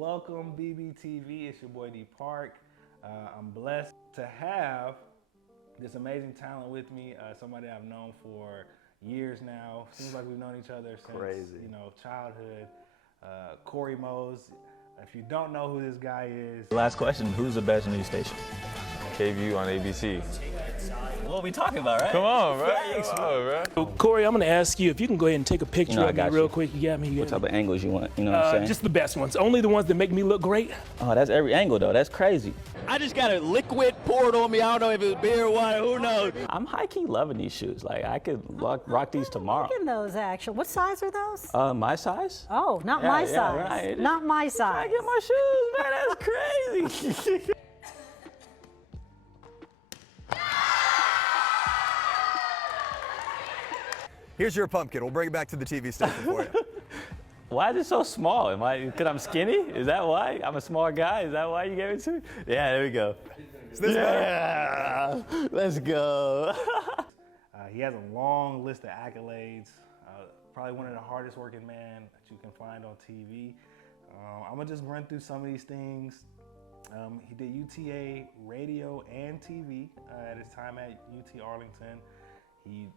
Welcome BBTV, it's your boy D Park. I'm blessed to have this amazing talent with me, somebody I've known for years now. Seems like we've known each other since childhood. Cory Mose. If you don't know who this guy is. Last question, who's the best news station? KVU on ABC. What we talking about, right? Come on, bro. Thanks, Come on, bro. So, Cory, I'm going to ask you if you can go ahead and take a picture of me real quick. You got me? What type of angles you want? You know what I'm saying? Just the best ones. Only the ones that make me look great. Oh, that's every angle, though. That's crazy. I just got a liquid poured on me. I don't know if it was beer or water. Who knows? I'm high-key loving these shoes. Like, I could rock these tomorrow. Look at those, actually. What size are those? My size? Oh, not my size. Right. Not my size. I get my shoes, man. That's crazy. Here's your pumpkin. We'll bring it back to the TV station for you. Why is it so small? Because I'm skinny? Is that why? I'm a small guy? Is that why you gave it to me? Yeah, there we go. Is this better? Let's go. He has a long list of accolades. Probably one of the hardest working men that you can find on TV. I'm gonna just run through some of these things. He did UTA radio and TV at his time at UT Arlington. He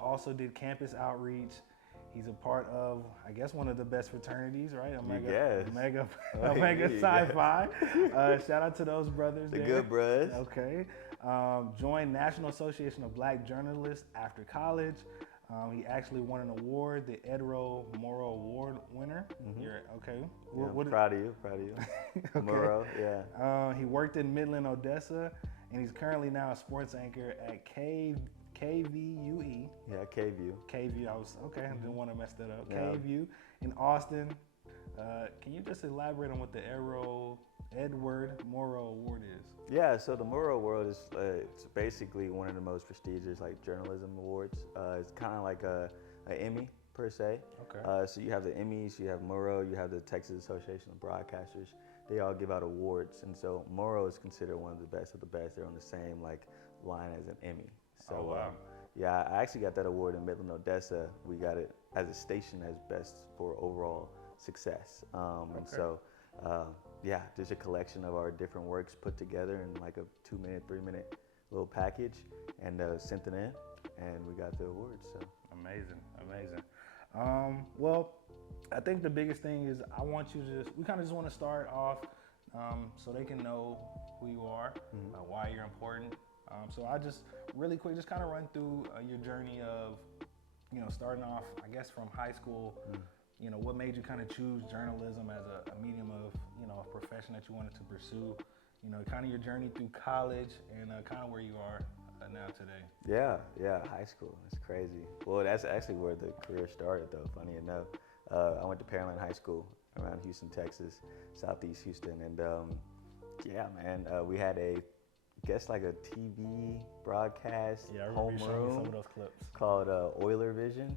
also did campus outreach. He's a part of, I guess, one of the best fraternities, right? Omega Sci-Fi. Shout out to those brothers. The good brothers. Okay. Joined National Association of Black Journalists after college. He actually won an award, the Edro Morrow Award winner. You're okay. Yeah, proud of you. Okay. Morrow, yeah. He worked in Midland, Odessa, and he's currently now a sports anchor at KVUE. Yeah, KVU. KVU, I didn't want to mess that up. Yeah. KVU in Austin. Can you just elaborate on what the Edward Morrow Award is? Yeah, so the Morrow Award is it's basically one of the most prestigious journalism awards. It's kind of like a Emmy per se. Okay. So you have the Emmys, you have Morrow, you have the Texas Association of Broadcasters. They all give out awards, and so Morrow is considered one of the best of the best. They're on the same line as an Emmy. So yeah, I actually got that award in Midland, Odessa. We got it as a station as best for overall success. And so yeah, there's a collection of our different works put together in like a 2-minute, 3-minute little package, and sent it in, and we got the award. So amazing. Well, I think the biggest thing is we kind of just want to start off so they can know who you are, why you're important. So I just really quick, just kind of run through your journey of, starting off, I guess, from high school. What made you kind of choose journalism as a medium of, a profession that you wanted to pursue? Kind of your journey through college and kind of where you are now today. Yeah, high school. It's crazy. Well, that's actually where the career started, though. Funny enough, I went to Pearland High School around Houston, Texas, Southeast Houston, and yeah, man, we had a TV broadcast homeroom some of those clips called Oiler Vision,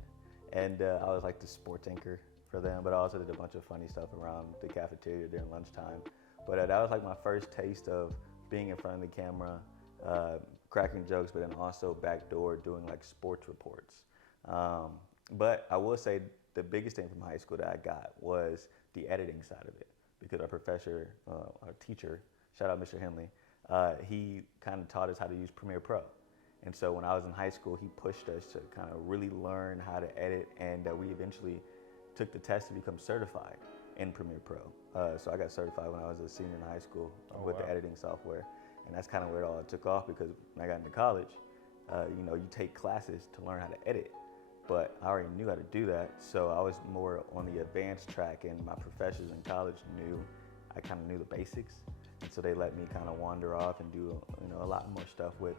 and I was like the sports anchor for them, but I also did a bunch of funny stuff around the cafeteria during lunchtime. But that was like my first taste of being in front of the camera, cracking jokes, but then also backdoor doing like sports reports. But I will say the biggest thing from high school that I got was the editing side of it, because our teacher, shout out Mr. Henley, he kind of taught us how to use Premiere Pro. And so when I was in high school, he pushed us to kind of really learn how to edit, and we eventually took the test to become certified in Premiere Pro. So I got certified when I was a senior in high school with the editing software. And that's kind of where it all took off, because when I got into college, you take classes to learn how to edit, but I already knew how to do that. So I was more on the advanced track, and my professors in college I kind of knew the basics. And so they let me kind of wander off and do a lot more stuff with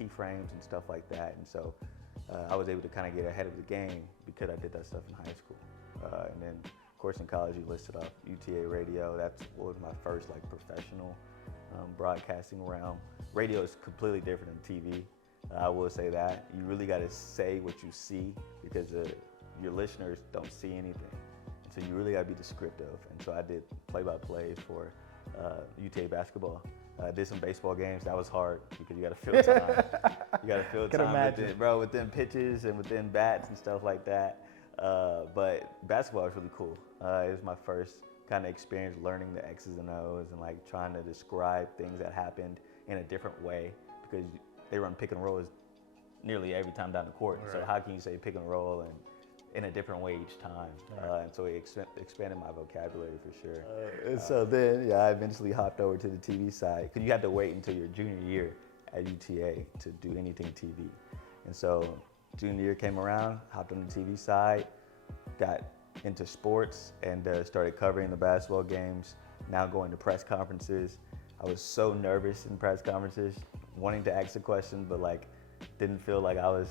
keyframes and stuff like that. And so I was able to kind of get ahead of the game because I did that stuff in high school. And then of course in college you listed off UTA radio. That's what was my first professional broadcasting realm. Radio is completely different than TV. I will say that. You really got to say what you see, because your listeners don't see anything. So you really got to be descriptive. And so I did play-by-play for UTA basketball. I did some baseball games. That was hard because you got to fill time. You got to fill time with them pitches and within bats and stuff like that. But basketball was really cool. It was my first kind of experience learning the X's and O's and like trying to describe things that happened in a different way because they run pick and rolls nearly every time down the court. Right. So how can you say pick and roll and in a different way each time? Right. And so it expanded my vocabulary for sure. And so then, I eventually hopped over to the TV side because you had to wait until your junior year at UTA to do anything TV. And so junior year came around, hopped on the TV side, got into sports and started covering the basketball games, now going to press conferences. I was so nervous in press conferences, wanting to ask a question, but like didn't feel like I was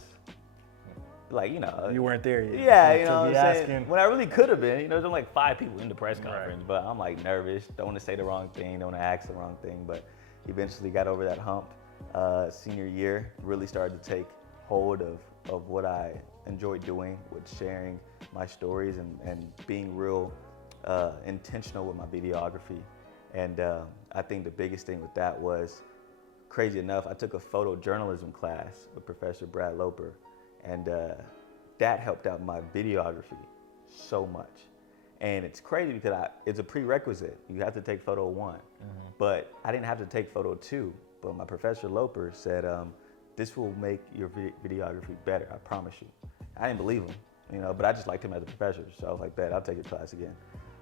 like, You weren't there yet. Yeah, to what I'm be saying? asking. When I really could have been, there's only like 5 people in the press conference, but I'm like nervous, don't want to say the wrong thing, don't want to ask the wrong thing, but eventually got over that hump. Senior year, really started to take hold of what I enjoyed doing with sharing my stories and being real intentional with my videography. And I think the biggest thing with that was, crazy enough, I took a photojournalism class with Professor Brad Loper, and that helped out my videography so much. And it's crazy because it's a prerequisite. You have to take photo 1, but I didn't have to take photo 2. But my Professor Loper said, this will make your videography better, I promise you. I didn't believe him, but I just liked him as a professor. So I was like, I'll take your class again.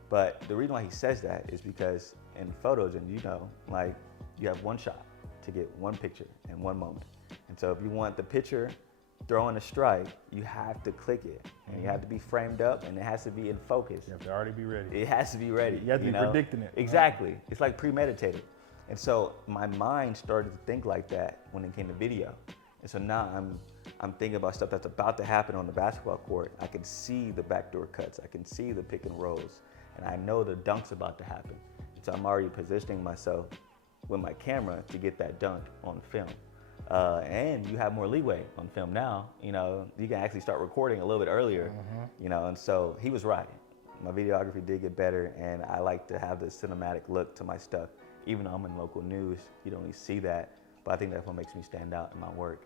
But the reason why he says that is because in photos, and like you have one shot to get one picture in one moment. And so if you want the picture throwing a strike, you have to click it. And you have to be framed up, and it has to be in focus. You have to already be ready. It has to be ready. You have to be predicting it. Exactly. It's like premeditated. And so my mind started to think like that when it came to video. And so now I'm thinking about stuff that's about to happen on the basketball court. I can see the backdoor cuts. I can see the pick and rolls. And I know the dunk's about to happen. So I'm already positioning myself with my camera to get that dunk on film. And you have more leeway on film now. You can actually start recording a little bit earlier. And so he was right. My videography did get better, and I like to have this cinematic look to my stuff. Even though I'm in local news, you don't really see that, but I think that's what makes me stand out in my work.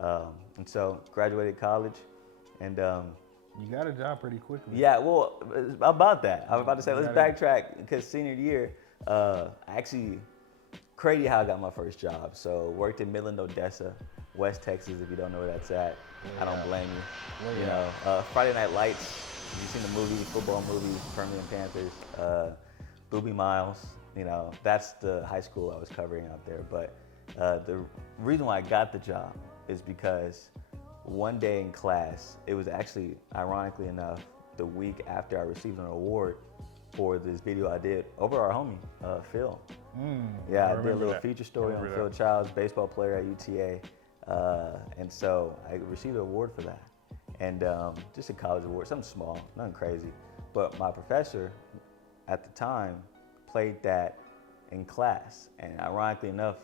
And so graduated college, and you got a job pretty quickly. Yeah, well, about that. I was about to say, let's backtrack, because senior year, actually, crazy how I got my first job. So worked in Midland, Odessa, West Texas, if you don't know where that's at. I don't blame you. Friday Night Lights, you've seen the movie, football movie, Permian Panthers, Booby Miles. That's the high school I was covering out there. But the reason why I got the job is because one day in class, it was actually, ironically enough, the week after I received an award for this video I did over our homie, Phil. I did a little feature story on Phil Childs, baseball player at UTA. And so I received an award for that. And just a college award, something small, nothing crazy. But my professor at the time played that in class. And ironically enough,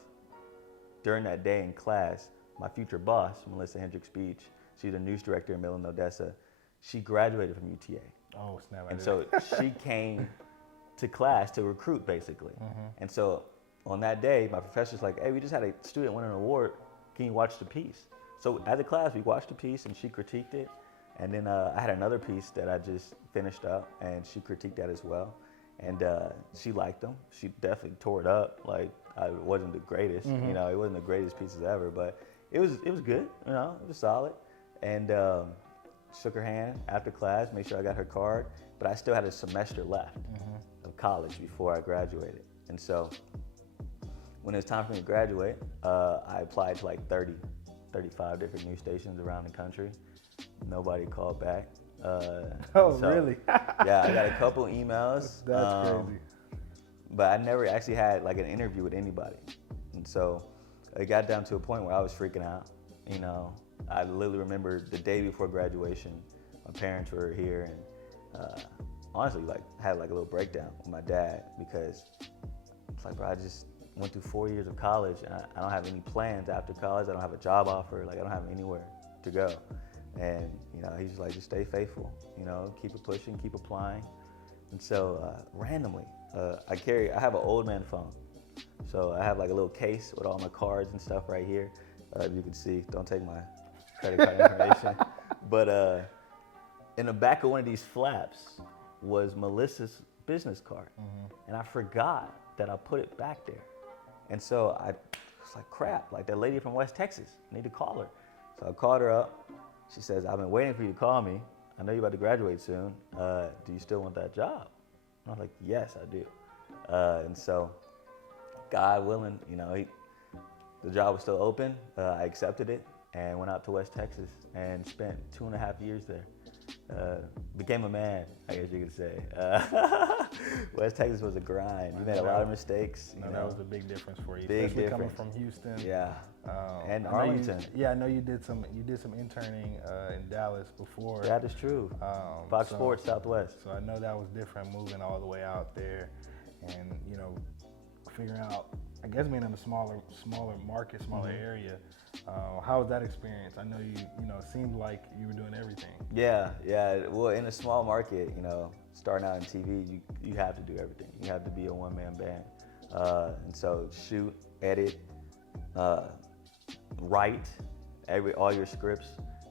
during that day in class, my future boss, Melissa Hendricks Beach, she's a news director in Midland, Odessa, she graduated from UTA. Oh, snap. And so she came to class to recruit, basically. And so on that day, my professor's like, hey, we just had a student win an award. Can you watch the piece? So as a class, we watched the piece and she critiqued it. And then I had another piece that I just finished up and she critiqued that as well. And she liked them. She definitely tore it up. Like, it wasn't the greatest, it wasn't the greatest pieces ever, but it was good, it was solid. And shook her hand after class, made sure I got her card, but I still had a semester left of college before I graduated. And so when it was time for me to graduate, I applied to like 35 different news stations around the country. Nobody called back. Really? Yeah, I got a couple emails. That's crazy. But I never actually had like an interview with anybody. And so it got down to a point where I was freaking out. I literally remember the day before graduation, my parents were here and honestly had like a little breakdown with my dad because it's like, bro, I just went through 4 years of college and I don't have any plans after college. I don't have a job offer. Like I don't have anywhere to go. And he's just like, just stay faithful, keep it pushing, keep applying. And so randomly, I have an old man phone. So I have like a little case with all my cards and stuff right here. If you can see, don't take my credit card information. But in the back of one of these flaps was Melissa's business card. And I forgot that I put it back there. And so I was like, crap, like that lady from West Texas, I need to call her. So I called her up. She says, I've been waiting for you to call me. I know you're about to graduate soon. Do you still want that job? And I was like, yes, I do. And so, God willing, you know, the job was still open. I accepted it and went out to West Texas and spent 2.5 years there. Became a man, I guess you could say. West Texas was a grind. We made a lot of mistakes. No, that was a big difference for you, Big especially difference. coming from Houston. Yeah, and I know Arlington. I know you did some interning in Dallas before. That is true. Fox Sports Southwest. So I know that was different, moving all the way out there, and you know, figuring out. I guess being in a smaller market, smaller area. How was that experience? I know you know, it seemed like you were doing everything. Yeah. Well, in a small market, you know, starting out in TV, you have to do everything. You have to be a one-man band. And so shoot, edit, write all your scripts,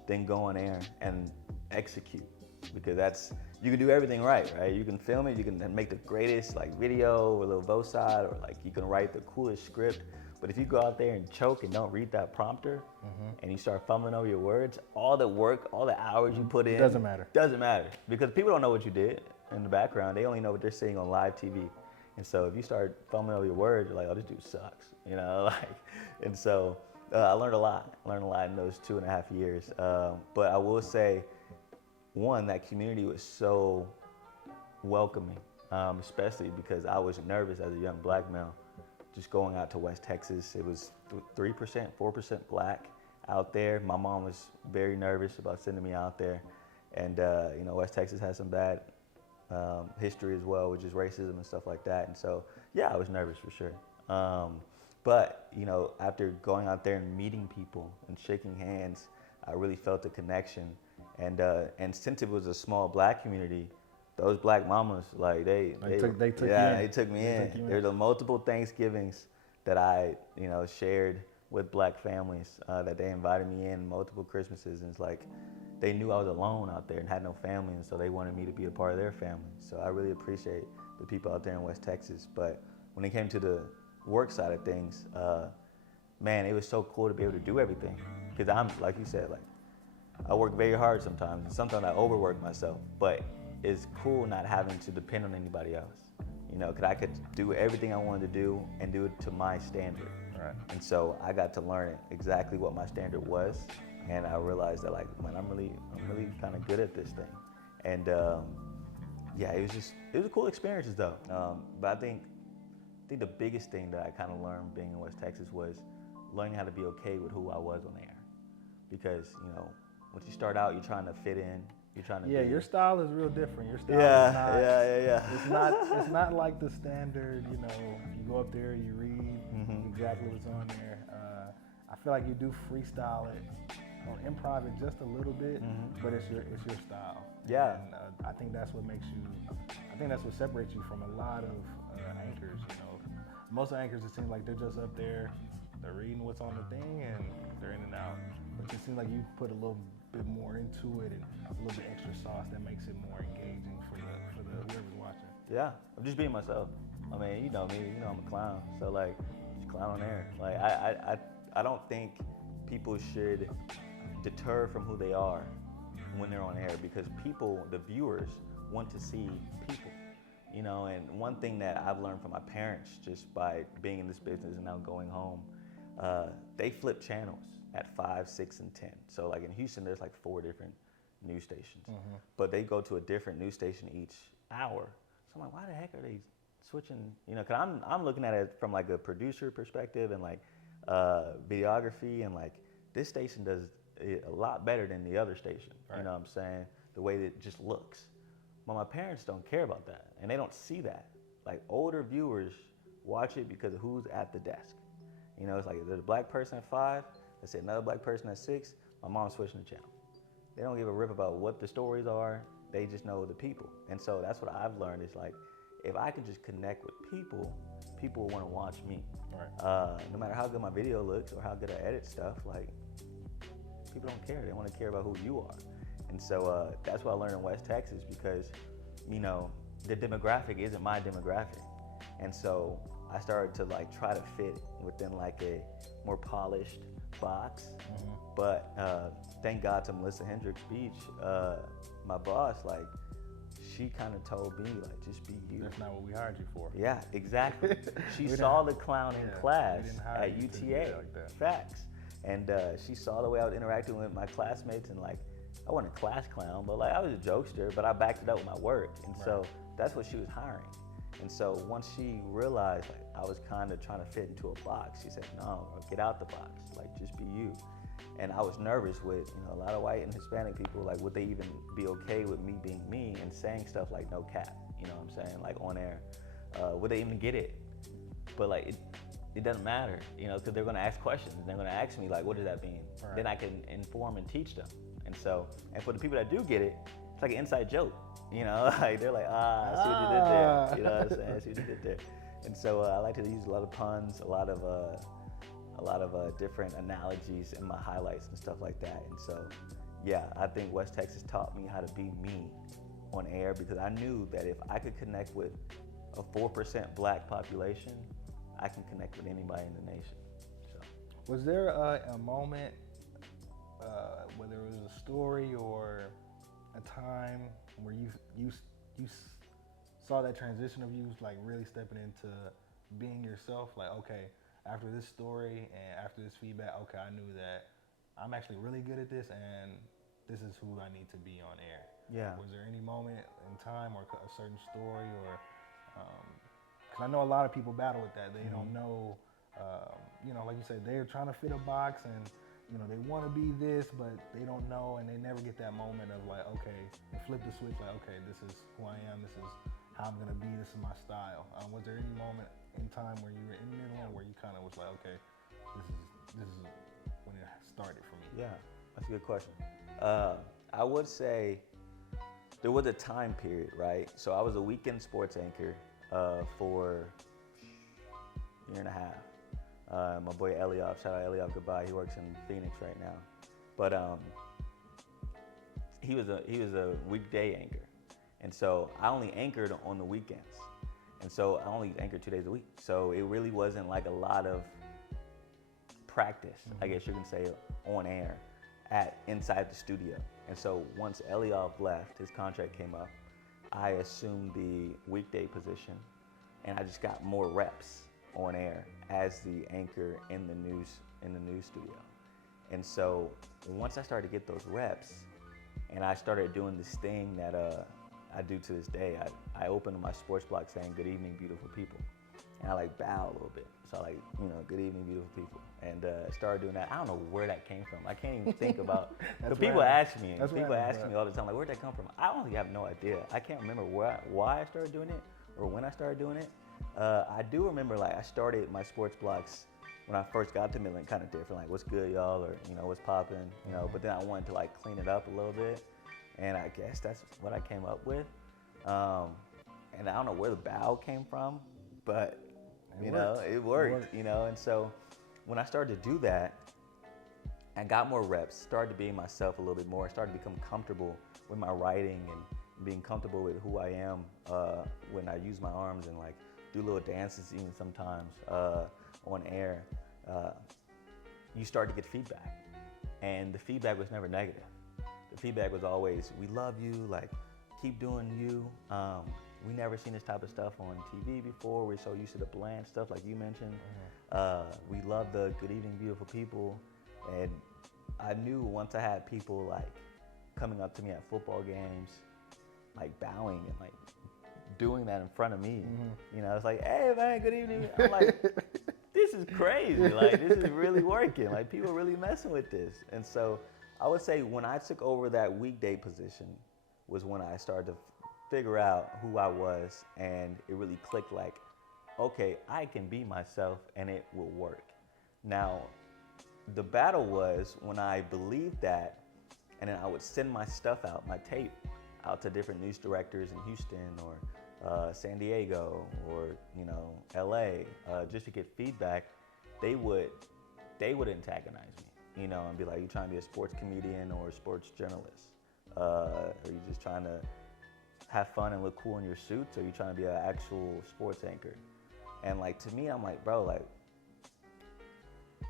then go on air and execute. Because you can do everything right? You can film it, you can make the greatest like video or a little both side, or like you can write the coolest script. But if you go out there and choke and don't read that prompter, and you start fumbling over your words, all the work, all the hours you put in doesn't matter. Doesn't matter, because people don't know what you did in the background. They only know what they're seeing on live TV. And so if you start fumbling over your words, you're like, oh, this dude sucks, you know, like. And so I learned a lot. In those 2.5 years. But I will say, one, that community was so welcoming, especially because I was nervous as a young black male. Just going out to West Texas, it was 3%, 4% black out there. My mom was very nervous about sending me out there. And, you know, West Texas has some bad history as well, which is racism and stuff like that. And so, yeah, I was nervous for sure. But, you know, after going out there and meeting people and shaking hands, I really felt a connection. And since it was a small black community, those black mamas, like they took me in. There's multiple Thanksgivings that I, you know, shared with black families that they invited me in, multiple Christmases, and it's like they knew I was alone out there and had no family, and so they wanted me to be a part of their family. So I really appreciate the people out there in West Texas. But when it came to the work side of things, man, it was so cool to be able to do everything. Because I'm, like you said, like I work very hard sometimes, and sometimes I overwork myself, but it's cool not having to depend on anybody else. You know, because I could do everything I wanted to do and do it to my standard. Right. And so I got to learn exactly what my standard was, and I realized that, like, man, I'm really kind of good at this thing. And yeah, it was a cool experience though. But I think the biggest thing that I kind of learned being in West Texas was learning how to be okay with who I was on air. Because, you know, once you start out, you're trying to fit in. You're trying to your style is real different. Your style is not, It's not like the standard, you know, you go up there, you read exactly what's on there. I feel like you do freestyle it or improv it just a little bit, but it's your style. Yeah. And I think that's what makes you, I think that's what separates you from a lot of anchors, you know. Most anchors, it seems like they're just up there, they're reading what's on the thing and they're in and out. But it seems like you put a little bit more into it and a little bit extra sauce that makes it more engaging for the whoever's watching. Yeah, I'm just being myself. I mean, you know me, you know I'm a clown, so like, just clown on air. Like I don't think people should deter from who they are when they're on air, because people, the viewers, want to see people. You know, and one thing that I've learned from my parents just by being in this business and now going home, they flip channels at 5, 6, and 10. So like in Houston, there's like 4 different news stations, but they go to a different news station each hour. So I'm like, why the heck are they switching? You know, cause I'm looking at it from like a producer perspective and like videography, and like this station does it a lot better than the other station. Right. You know what I'm saying? The way that it just looks. But my parents don't care about that, and they don't see that. Like older viewers watch it because of who's at the desk. You know, it's like if there's a black person at 5, let's say another black person at 6, my mom's switching the channel. They don't give a rip about what the stories are, they just know the people. And so that's what I've learned is like, if I can just connect with people, people will wanna watch me. Right. No matter how good my video looks or how good I edit stuff, like, people don't care. They wanna care about who you are. And so that's what I learned in West Texas because, you know, the demographic isn't my demographic. And so I started to like try to fit within like a more polished box. But thank God to Melissa Hendricks Beach, my boss, like she kind of told me like, just be you. That's not what we hired you for. Yeah, exactly. She saw the clown in class at UTA. Like that. Facts. And she saw the way I was interacting with my classmates, and like, I wasn't a class clown, but like I was a jokester, but I backed it up with my work. And so that's what she was hiring. And so once she realized like I was kind of trying to fit into a box, she said, no, bro, get out the box, like just be you. And I was nervous with, you know, a lot of white and Hispanic people, like would they even be okay with me being me and saying stuff like no cap, you know what I'm saying, like on air, would they even get it? But like it doesn't matter, you know, because they're gonna ask questions and they're gonna ask me like, what does that mean? Right. Then I can inform and teach them. And so, and for the people that do get it, it's like an inside joke, you know, like they're like, I see what you did there, you know what I'm saying, I see what you did there. And so I like to use a lot of puns, a lot of different analogies in my highlights and stuff like that. And so, yeah, I think West Texas taught me how to be me on air because I knew that if I could connect with a 4% black population, I can connect with anybody in the nation. So, was there a moment, whether it was a story or a time where you saw that transition of you like really stepping into being yourself? Like, okay, after this story and after this feedback, okay, I knew that I'm actually really good at this and this is who I need to be on air. Yeah. Was there any moment in time or a certain story or, because I know a lot of people battle with that. They don't know, you know, like you said, they're trying to fit a box and, you know, they want to be this, but they don't know and they never get that moment of like, okay, and flip the switch like, okay, this is who I am, this is how I'm going to be, this is my style. Was there any moment in time where you were in the middle and where you kind of was like, okay, this is when it started for me? Yeah, that's a good question. I would say there was a time period, right? So I was a weekend sports anchor for a year and a half. My boy Eliab, shout out Eliab, goodbye. He works in Phoenix right now. But he was a weekday anchor. And so I only anchored on the weekends. And so I only anchored 2 days a week. So it really wasn't like a lot of practice, I guess you can say, on air inside the studio. And so once Eliab left, his contract came up, I assumed the weekday position and I just got more reps on air as the anchor in the news studio. And so once I started to get those reps and I started doing this thing that I do to this day, I opened my sports block saying, "Good evening, beautiful people." And I like bow a little bit. So I like, you know, "Good evening, beautiful people." And started doing that. I don't know where that came from. I can't even think about, but people ask me all the time, like, where'd that come from? I honestly have no idea. I can't remember why I started doing it or when I started doing it. I do remember like I started my sports blocks when I first got to Midland kind of different, like what's good y'all, or you know, what's popping, you know, but then I wanted to like clean it up a little bit. And I guess that's what I came up with. And I don't know where the bow came from, but it worked, you know. And so when I started to do that, I got more reps, started to be myself a little bit more, started to become comfortable with my writing and being comfortable with who I am when I use my arms and like do little dances even sometimes on air. You start to get feedback, and the feedback was never negative. The feedback was always, "We love you, like, keep doing you. We never seen this type of stuff on TV before. We're so used to the bland stuff like you mentioned. We love the good evening, beautiful people." And I knew once I had people like coming up to me at football games, like bowing and like doing that in front of me, you know, it's like, "Hey man, good evening." I'm like, this is crazy. Like, this is really working. Like, people are really messing with this. And so I would say when I took over that weekday position was when I started to figure out who I was, and it really clicked like, okay, I can be myself and it will work. Now, the battle was when I believed that, and then I would send my stuff out, my tape, out to different news directors in Houston or San Diego or, you know, LA, just to get feedback. They would antagonize me, you know, and be like, "You trying to be a sports comedian or a sports journalist?" Are you just trying to have fun and look cool in your suits, or are you trying to be an actual sports anchor? And like, to me, I'm like, bro, like,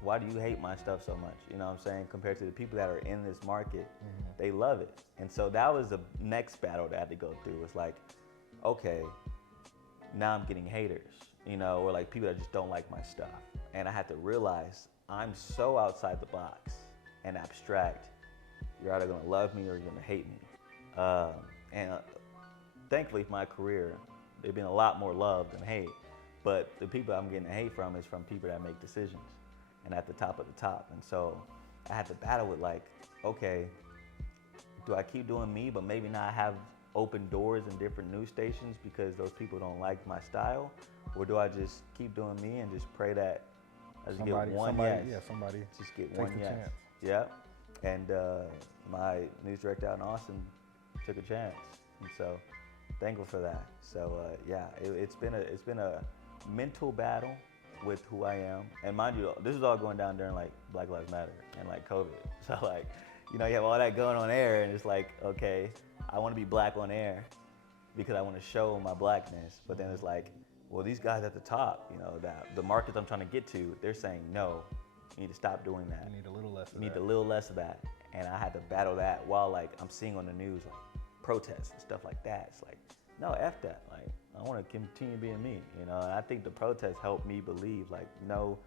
why do you hate my stuff so much? You know what I'm saying? Compared to the people that are in this market, they love it. And so that was the next battle that I had to go through. It's like, okay, now I'm getting haters, you know, or like people that just don't like my stuff. And I had to realize I'm so outside the box and abstract. You're either gonna love me or you're gonna hate me. Thankfully, for my career, there's been a lot more love than hate. But the people I'm getting hate from is from people that make decisions and at the top of the top. And so I had to battle with like, okay, do I keep doing me, but maybe not have open doors in different news stations because those people don't like my style? Or do I just keep doing me and just pray that I just get one yes? Yeah, somebody just get takes one the yes. chance. Yep. And my news director out in Austin took a chance. And so thankful for that. So yeah, it's been a mental battle with who I am. And mind you, this is all going down during like Black Lives Matter and like COVID. So like, you know, you have all that going on air, and it's like, okay, I want to be black on air because I want to show my blackness. But then it's like, well, these guys at the top, you know, that the markets I'm trying to get to, they're saying, no, you need to stop doing that. You need a little less of that. You need a little less of that. And I had to battle that while like I'm seeing on the news like protests and stuff like that. It's like, no, F that. Like, I want to continue being me, you know? And I think the protests helped me believe, like, no,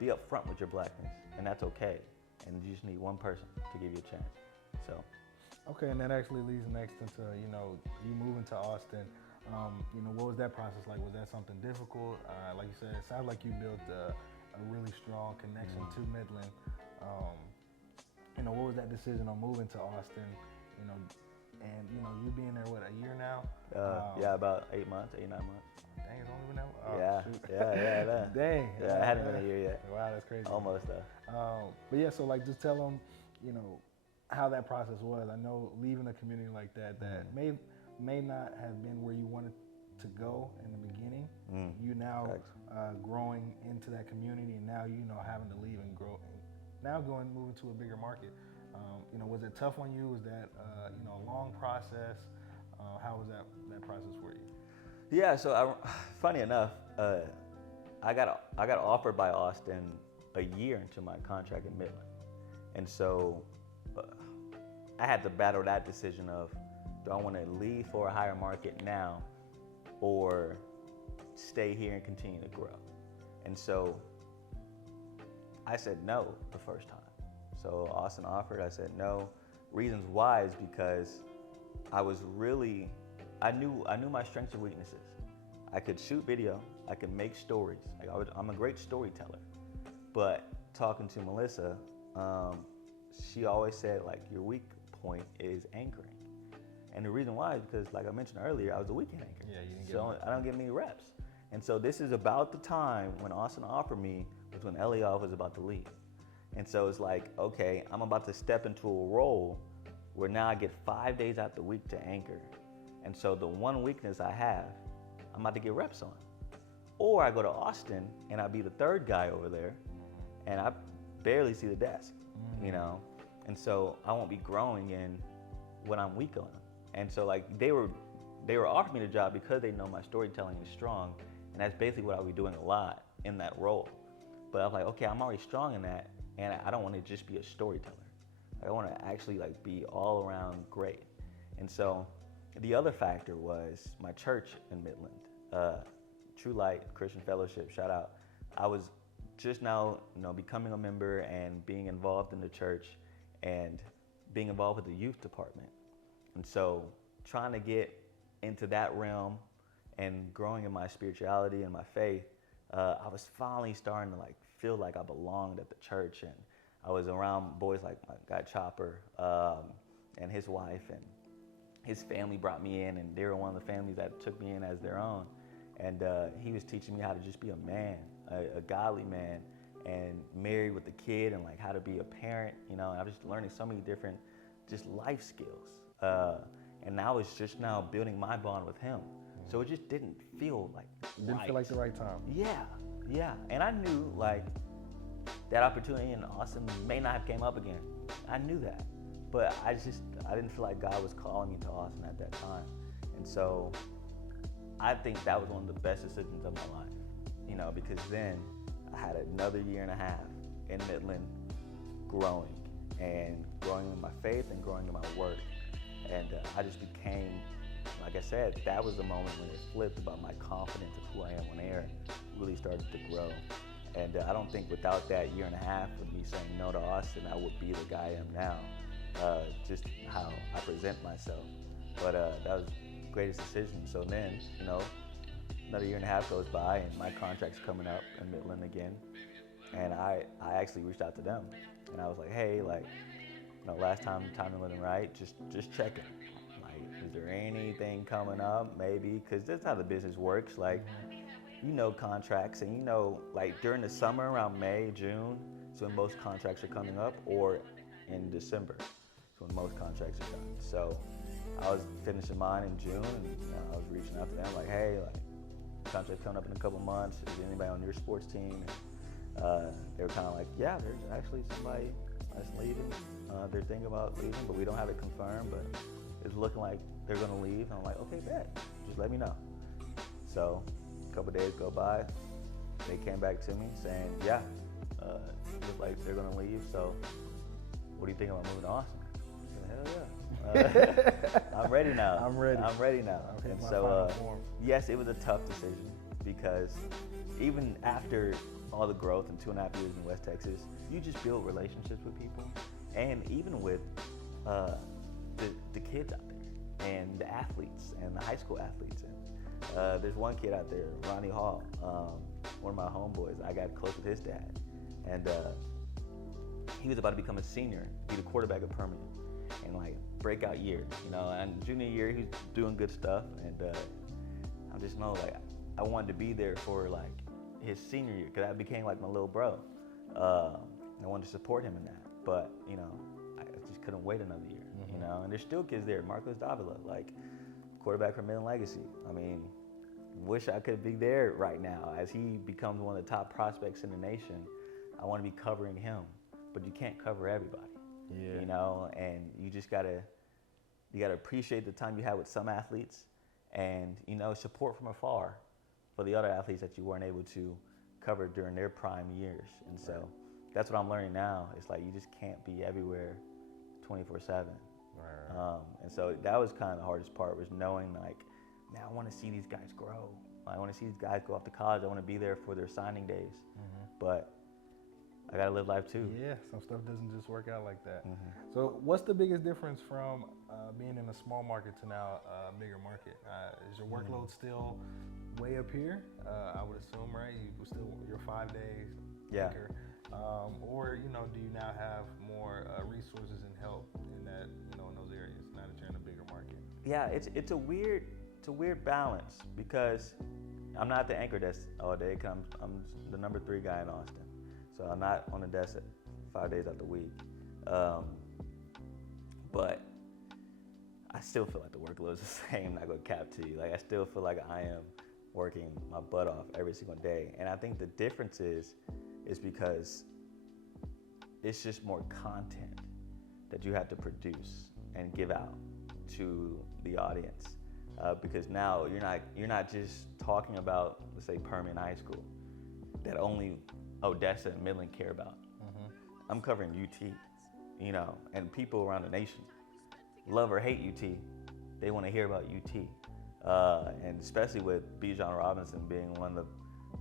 be upfront with your blackness, and that's okay. And you just need one person to give you a chance. So. Okay, and that actually leads next into, you know, you moving to Austin. You know, what was that process like? Was that something difficult? Like you said, it sounds like you built a really strong connection to Midland. You know, what was that decision on moving to Austin? You know, and you know, you being there, what, a year now? Yeah, about 8 months, 8, 9 months. Dang, it's only been that long? Oh, yeah, shoot. yeah. Dang. Yeah, it hadn't been a year yet. Wow, that's crazy. Almost though. But yeah, so like, just tell them, you know, how that process was. I know leaving a community like that may not have been where you wanted to go in the beginning. You now growing into that community, and now, you know, having to leave and grow, now moving to a bigger market. You know, was it tough on you? Was that you know, a long process? How was that process for you? Yeah, so funny enough, I got offered by Austin a year into my contract in Midland, and so I had to battle that decision of, do I want to leave for a higher market now, or stay here and continue to grow? And so I said no the first time. So Austin offered, I said no. Reasons why is because I knew my strengths and weaknesses. I could shoot video, I could make stories. Like I'm a great storyteller. But talking to Melissa, she always said, like, your weak point is anchoring. And the reason why is because, like I mentioned earlier, I was a weekend anchor. Yeah, you didn't so I don't get many reps. And so this is about the time when Austin offered me, was when Elliot was about to leave. And so it's like, okay, I'm about to step into a role where now I get 5 days out the week to anchor. And so the one weakness I have, I'm about to get reps on. Or I go to Austin and I be the third guy over there and I barely see the desk, you know? And so I won't be growing in what I'm weak on. And so like they were offering me the job because they know my storytelling is strong, and that's basically what I'll be doing a lot in that role. But I was like, okay, I'm already strong in that, and I don't want to just be a storyteller. I want to actually like be all around great. And so the other factor was my church in Midland, True Light Christian Fellowship, shout out. I was just now, you know, becoming a member and being involved in the church and being involved with the youth department. And so trying to get into that realm and growing in my spirituality and my faith, I was finally starting to like feel like I belonged at the church. And I was around boys like my guy Chopper and his wife, and his family brought me in, and they were one of the families that took me in as their own. And he was teaching me how to just be a man, a godly man, and married with a kid, and like how to be a parent, you know. And I was just learning so many different just life skills. And I was just now building my bond with him. So it just didn't feel like Didn't feel like the right time. Yeah. And I knew like that opportunity in Austin may not have came up again. I knew that. but I didn't feel like God was calling me to Austin at that time. And so I think that was one of the best decisions of my life, you know, because then I had another year and a half in Midland growing in my faith and growing in my work. And I just became, like I said, that was the moment when it flipped about my confidence of who I am on air really started to grow. And I don't think without that year and a half of me saying no to Austin, I would be the guy I am now, just how I present myself. But that was the greatest decision. So then, you know, another year and a half goes by and my contract's coming up in Midland again. And I actually reached out to them. And I was like, hey, like, you know, last time timing wasn't right, just checking. Like, is there anything coming up? Maybe, because that's how the business works. Like, you know contracts, and you know, like during the summer around May, June, is when most contracts are coming up, or in December, is when most contracts are done. So I was finishing mine in June, and you know, I was reaching out to them like, hey, like, contract coming up in a couple months. Is there anybody on your sports team? And they were kind of like, yeah, there's actually somebody that's leaving. They're thinking about leaving, but we don't have it confirmed, but it's looking like they're gonna leave. And I'm like, okay, bet, just let me know. So a couple days go by, they came back to me saying, yeah, it looks like they're gonna leave, so what do you think about moving to Austin? I said, hell yeah. I'm ready now. I'm ready. I'm ready now. Okay, And my so, final form. yes, it was a tough decision because even after all the growth in 2.5 years in West Texas, you just build relationships with people, and even with the kids out there, and the athletes, and the high school athletes. And there's one kid out there, Ronnie Hall, one of my homeboys. I got close with his dad, and he was about to become a senior, be the quarterback of Permian, and like breakout year, you know. And junior year, he's doing good stuff, and I just know like I wanted to be there for like his senior year, because I became like my little bro. I wanted to support him in that, but you know, I just couldn't wait another year, you know. And there's still kids there, Marcos Davila, like quarterback from Midland Legacy. I mean, wish I could be there right now as he becomes one of the top prospects in the nation. I want to be covering him, but you can't cover everybody, you know. And you just gotta appreciate the time you had with some athletes, and you know, support from afar for the other athletes that you weren't able to cover during their prime years. And so that's what I'm learning now. It's like you just can't be everywhere 24/7. And so that was kind of the hardest part, was knowing like, man, I want to see these guys grow. I want to see these guys go off to college. I want to be there for their signing days. But I got to live life too. Yeah, some stuff doesn't just work out like that. So what's the biggest difference from being in a small market to now a bigger market? Is your workload still way up here? I would assume, right? You're 5 days anchor. Or, you know, do you now have more resources and help in that, you know, in those areas now that you're in a bigger market? Yeah, it's a weird balance, because I'm not the anchor desk all day. I'm the number 3 guy in Austin. So I'm not on the desk 5 days out the week. But I still feel like the workload is the same, not gonna cap to you. Like, I still feel like I am working my butt off every single day. And I think the difference is because it's just more content that you have to produce and give out to the audience. Because now you're not just talking about, let's say, Permian High School, that only Odessa and Midland care about. I'm covering UT, you know, and people around the nation love or hate UT. They want to hear about UT. And especially with Bijan Robinson being one of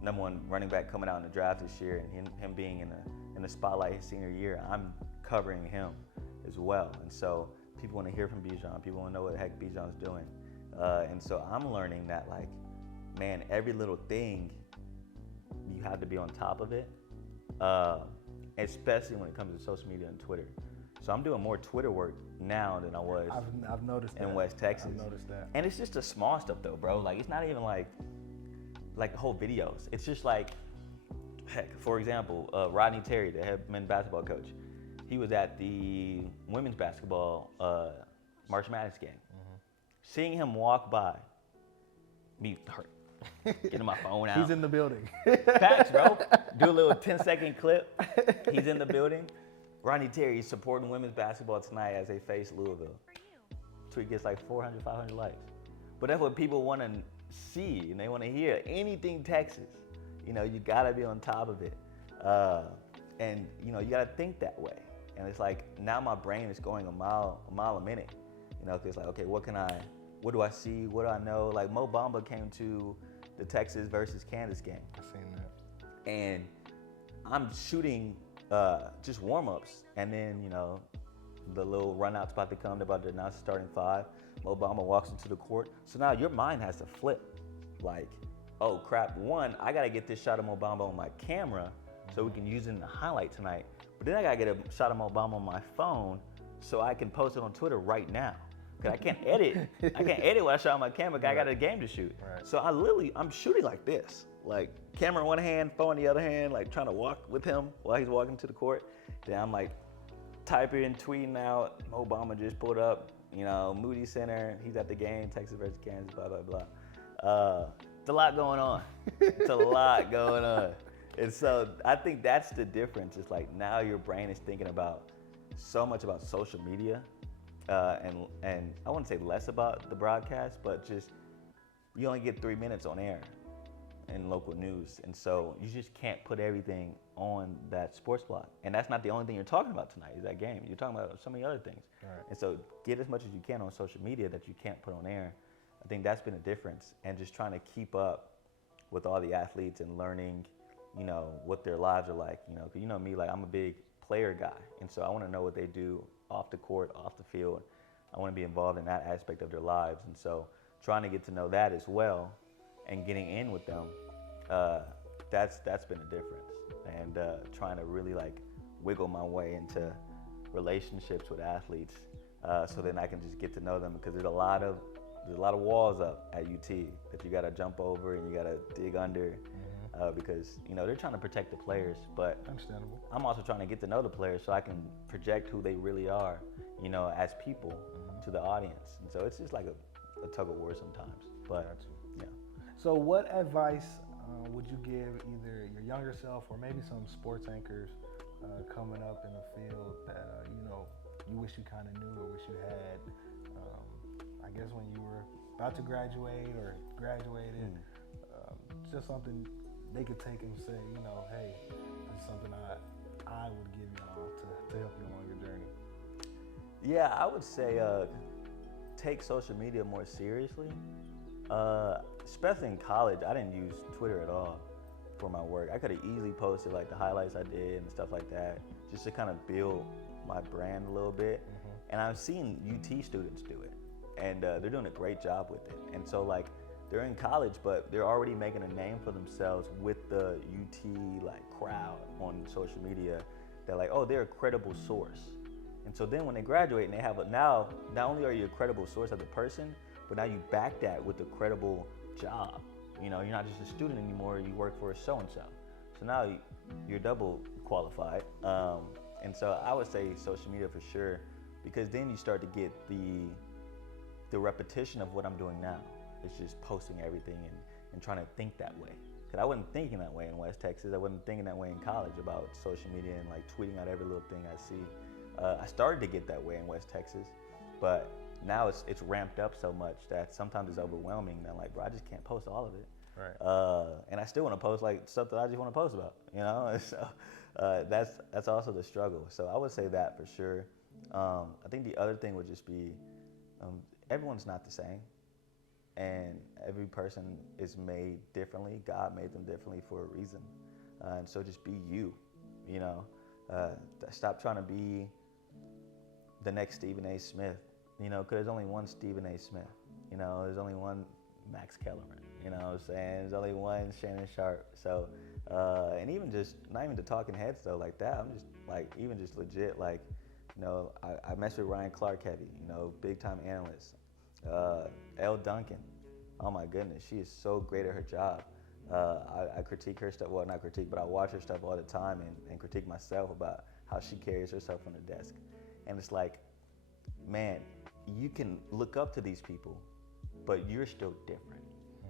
the #1 running back coming out in the draft this year, and him being in the spotlight his senior year, I'm covering him as well. And so people want to hear from Bijan. People want to know what the heck Bijan's doing. And so I'm learning that, like, man, every little thing, you have to be on top of it, especially when it comes to social media and Twitter. So I'm doing more Twitter work now than I was I've noticed in that. West Texas. I've noticed that. And it's just the small stuff though, bro. Like, it's not even like whole videos. It's just like, heck, for example, Rodney Terry, the head men's basketball coach, he was at the women's basketball March Madness game. Seeing him walk by, me hurt. Getting my phone out. He's in the building. Facts, bro. Do a little 10-second clip. He's in the building. Ronnie Terry supporting women's basketball tonight as they face Louisville. Tweet gets like 400, 500 likes. But that's what people want to see and they want to hear. Anything Texas, you know, you gotta be on top of it. And you know, you gotta think that way. And it's like, now my brain is going a mile a minute. You know, 'cause it's like, okay, what do I see? What do I know? Like Mo Bamba came to the Texas versus Kansas game. I seen that. And I'm shooting just warm-ups. And then, you know, the little run-out's about to come. They're about to announce the starting five. Mo Bamba walks into the court. So now your mind has to flip. Like, oh crap, one, I gotta get this shot of Mo Bamba on my camera so we can use it in the highlight tonight. But then I gotta get a shot of Mo Bamba on my phone so I can post it on Twitter right now. Cause I can't edit. I can't edit what I shot on my camera. Cause I got a game to shoot. Right. So I'm shooting like this, like camera in one hand, phone in the other hand, like trying to walk with him while he's walking to the court. Then I'm like typing, tweeting out, Mo Bamba just pulled up, you know, Moody Center. He's at the game, Texas versus Kansas, blah blah blah. It's a lot going on. It's a lot going on. And so I think that's the difference. It's like now your brain is thinking about so much about social media, and I wouldn't say less about the broadcast, but just you only get 3 minutes on air in local news, and so you just can't put everything on that sports block. And that's not the only thing you're talking about tonight is that game. You're talking about so many other things. Right. And so get as much as you can on social media that you can't put on air. I think that's been a difference, and just trying to keep up with all the athletes and learning, you know, what their lives are like, you know, because you know me, like I'm a big player guy, and so I want to know what they do off the court, off the field. I want to be involved in that aspect of their lives, and so trying to get to know that as well, and getting in with them, that's been a difference, and trying to really like wiggle my way into relationships with athletes, so then I can just get to know them, because there's a lot of walls up at UT that you got to jump over and you got to dig under. Because you know they're trying to protect the players, but Understandable. I'm also trying to get to know the players so I can project who they really are, you know, as people to the audience. And so it's just like a tug of war sometimes. But yeah. So what advice would you give either your younger self or maybe some sports anchors coming up in the field that you know you wish you kind of knew or wish you had? I guess when you were about to graduate or graduated, just something they could take and say, you know, hey, this is something I would give y'all to help you along your journey. Yeah, I would say take social media more seriously. Especially in college, I didn't use Twitter at all for my work. I could have easily posted like the highlights I did and stuff like that, just to kind of build my brand a little bit. And I've seen UT students do it, and they're doing a great job with it. And so like, they're in college, but they're already making a name for themselves with the UT like crowd on social media. They're like, oh, they're a credible source. And so then when they graduate and they have now not only are you a credible source as a person, but now you back that with a credible job. You know, you're not just a student anymore, you work for a so-and-so. So now you're double qualified. And so I would say social media for sure, because then you start to get the repetition of what I'm doing now. It's just posting everything and trying to think that way. Because I wasn't thinking that way in West Texas. I wasn't thinking that way in college about social media and like tweeting out every little thing I see. I started to get that way in West Texas, but now it's ramped up so much that sometimes it's overwhelming. And I'm like, bro, I just can't post all of it. Right. And I still want to post like stuff that I just want to post about, you know? So that's also the struggle. So I would say that for sure. I think the other thing would just be everyone's not the same. And every person is made differently. God made them differently for a reason. And so just be you, you know. Stop trying to be the next Stephen A. Smith, you know, because there's only one Stephen A. Smith. You know, there's only one Max Kellerman, you know what I'm saying? There's only one Shannon Sharp. So, and even just, not even the talking heads though, like that, I'm just like, even just legit, like, you know, I mess with Ryan Clark heavy, you know, big time analyst. Elle Duncan, oh my goodness, she is so great at her job. I critique her stuff, well not critique, but I watch her stuff all the time and critique myself about how she carries herself on the desk. And it's like, man, you can look up to these people, but you're still different.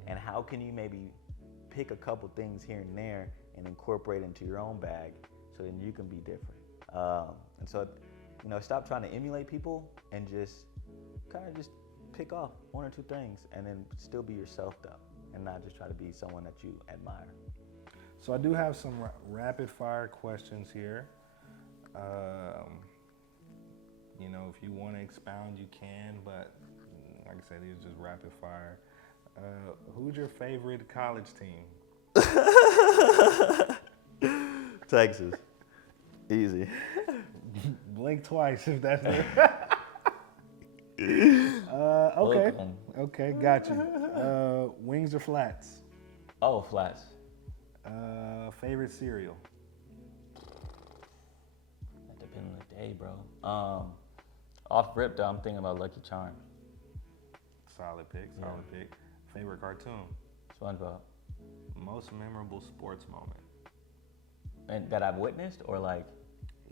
And how can you maybe pick a couple things here and there and incorporate into your own bag so then you can be different? And so, stop trying to emulate people and just kind of just pick off one or two things and then still be yourself though, and not just try to be someone that you admire. So I do have some rapid fire questions here. If you want to expound, you can, but like I said, these are just rapid fire. Who's your favorite college team? Texas. Easy. Blink twice if that's it. Okay, got you. Wings or flats? Oh, flats. Favorite cereal? That depends on the day, bro. Off rip though, I'm thinking about Lucky Charm. Solid pick. Favorite cartoon? SpongeBob. Most memorable sports moment? And that I've witnessed, or like?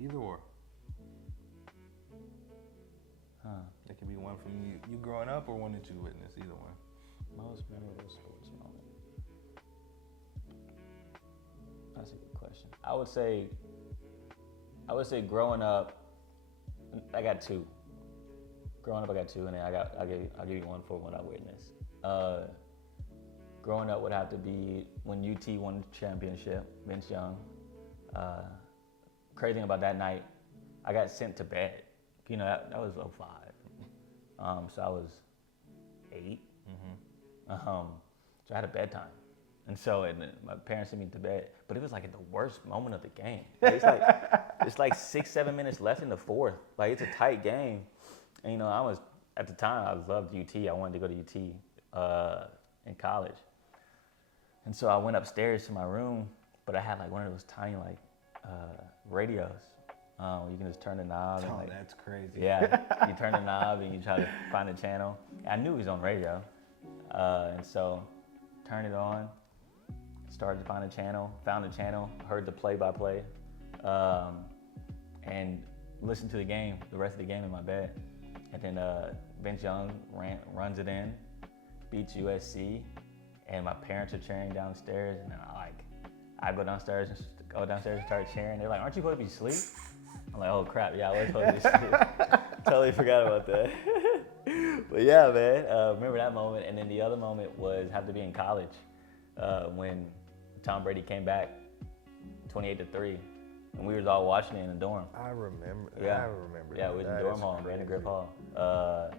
Either or. It can be one from you growing up, or one that you witnessed. Either one. Most memorable sports moment. That's a good question. I would say growing up, I got two. Growing up, I got two, and then I'll give you one for what I witnessed. Growing up would have to be when UT won the championship, Vince Young. Crazy thing about that night, I got sent to bed. That was 05. So I was 8. So I had a bedtime. And so my parents sent me to bed, but it was like at the worst moment of the game. It's like 6-7 minutes left in the fourth. Like, it's a tight game. And at the time, I loved UT. I wanted to go to UT in college. And so I went upstairs to my room, but I had like one of those tiny radios. You can just turn the knob. And, that's crazy. Yeah, you turn the knob and you try to find a channel. I knew he was on radio. And so turned it on, started to find a channel, found a channel, heard the play-by-play, and listened to the rest of the game in my bed. And then Vince Young runs it in, beats USC, and my parents are cheering downstairs, and then I go downstairs and start cheering. They're like, "Aren't you supposed to be asleep?" I'm like, "Oh crap, yeah, I was supposed to be asleep." Totally forgot about that. But yeah, man, remember that moment. And then the other moment had to be in college when Tom Brady came back 28-3. And we was all watching it in the dorm. I remember. Yeah, it was in dorm hall, Brandon Griff Hall. Wow.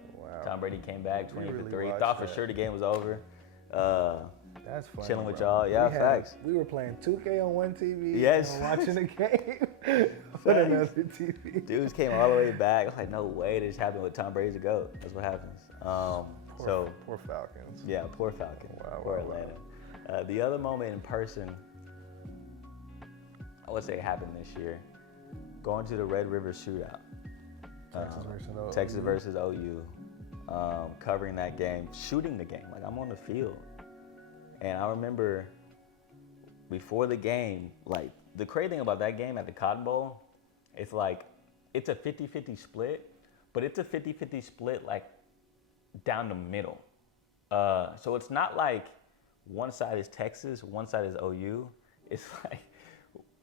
Tom Brady came back 28-3. Really Thought for sure the game was over. That's funny. Chilling with y'all. Yeah, facts. We were playing 2K on one TV. Yes. And watching the game on another TV. Dudes came all the way back. I was like, no way this happened with Tom Brady's a GOAT. That's what happens. Poor Falcons. Yeah, poor Falcons. Wow, poor Atlanta. The other moment in person, I would say it happened this year. Going to the Red River Shootout. Texas versus OU. Covering that game, shooting the game. Like, I'm on the field. And I remember before the game, like, the crazy thing about that game at the Cotton Bowl, it's like, it's a 50-50 split, but it's a 50-50 split, like, down the middle. So it's not like one side is Texas, one side is OU. It's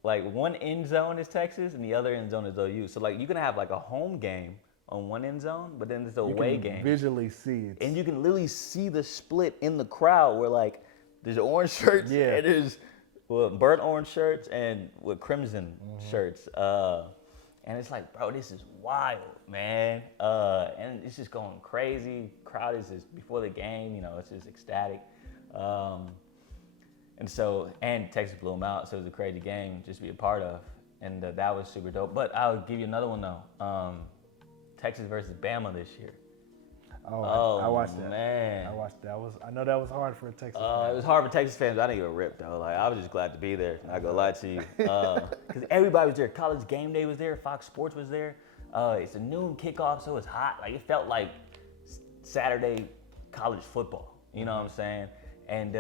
like one end zone is Texas and the other end zone is OU. So like you can have like a home game on one end zone, but then there's a away game. Visually see it. And you can literally see the split in the crowd where like there's orange shirts and there's burnt orange shirts and with crimson shirts. And it's like, bro, this is wild, man. And it's just going crazy. Crowd is just before the game, it's just ecstatic. And Texas blew them out, so it was a crazy game just to be a part of. And that was super dope. But I'll give you another one though. Texas versus Bama this year. Oh, I watched that. Man. I watched that. I know that was hard for a Texas fan. It was hard for Texas fans. I didn't give a rip though. Like I was just glad to be there. Not gonna lie to you, because everybody was there. College Game Day was there. Fox Sports was there. It's a noon kickoff, so it's hot. Like it felt like Saturday college football. You know what I'm saying? And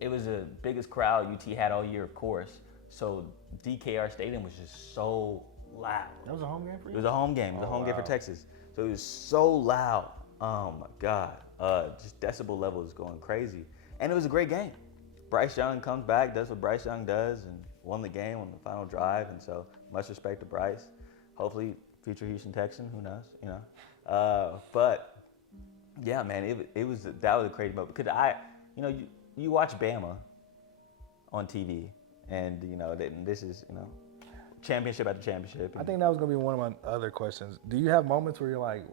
it was the biggest crowd UT had all year, of course. So DKR Stadium was just so loud. That was a home game for you? It was a home game. It was a home game for Texas. So it was so loud. Oh my God. Just decibel levels going crazy. And it was a great game. Bryce Young comes back, does what Bryce Young does, and won the game on the final drive. And so much respect to Bryce. Hopefully, future Houston Texan. Who knows? But yeah, man, that was a crazy moment because you watch Bama on TV, and this is championship after championship. I think that was gonna be one of my other questions. Do you have moments where you're like,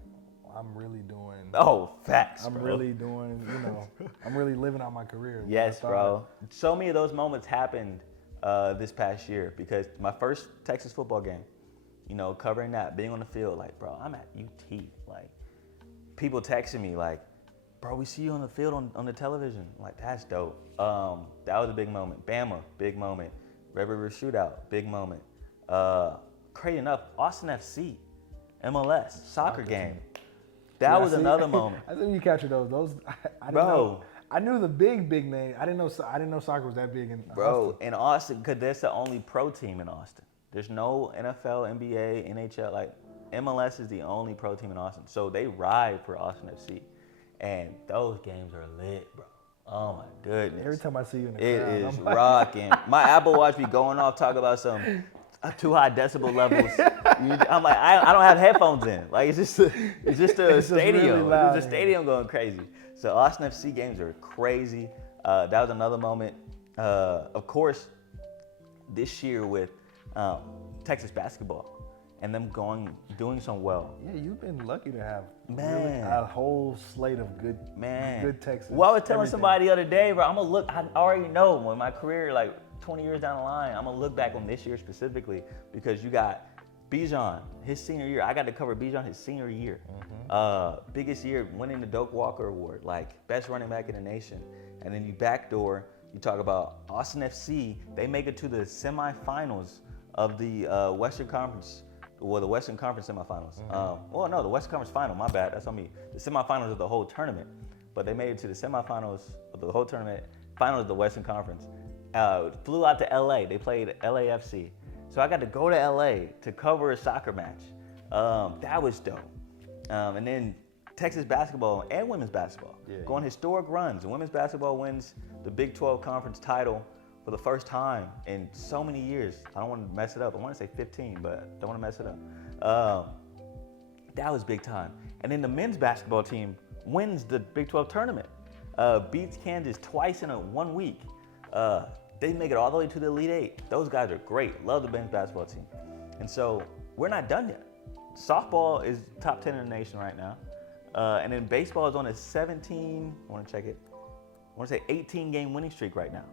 I'm really doing? Oh, facts. I'm bro. really doing. I'm really living out my career. Yes, bro. So many of those moments happened this past year because my first Texas football game, covering that, being on the field, like, bro, I'm at UT. Like, people texting me, like, bro, we see you on the field on the television. I'm like, that's dope. That was a big moment. Bama, big moment. Red River Shootout, big moment. Crazy enough, Austin FC, MLS, soccer game. That was another moment. I think you captured those. I didn't know. I knew the big name. I didn't know soccer was that big in Austin. In Austin, because that's the only pro team in Austin. There's no NFL, NBA, NHL. Like, MLS is the only pro team in Austin. So they ride for Austin FC. And those games are lit, bro. Oh, my goodness. Every time I see you in the crowd, it is rocking. My Apple Watch be going off, talking about some too high decibel levels. I'm like, I don't have headphones in. Like, it's just a stadium. Really loud, it's a stadium going crazy. So Austin FC games are crazy. That was another moment. Of course, this year with Texas basketball and them doing so well. Yeah, you've been lucky to have Man. really a whole slate of good Texas. Well, I was telling somebody the other day, bro, I already know when my career, like 20 years down the line, I'm gonna look back on this year specifically because you got Bijan, his senior year. I got to cover Bijan his senior year. Biggest year, winning the Doak Walker Award, like best running back in the nation. And then you backdoor, you talk about Austin FC. They make it to the semifinals of the Western Conference. Well, the Western Conference semifinals. The Western Conference final, my bad, that's on me. The semifinals of the whole tournament. But they made it to the semifinals of the whole tournament, finals of the Western Conference. Flew out to LA, they played LAFC. So I got to go to LA to cover a soccer match. That was dope. And then Texas basketball and women's basketball going historic runs. Women's basketball wins the Big 12 conference title for the first time in so many years. I don't want to mess it up. I want to say 15, but don't want to mess it up. That was big time. And then the men's basketball team wins the Big 12 tournament. Beats Kansas twice in 1 week. They make it all the way to the Elite Eight. Those guys are great. Love the men's basketball team. And so we're not done yet. Softball is top 10 in the nation right now. And then baseball is on a 18 game winning streak right now.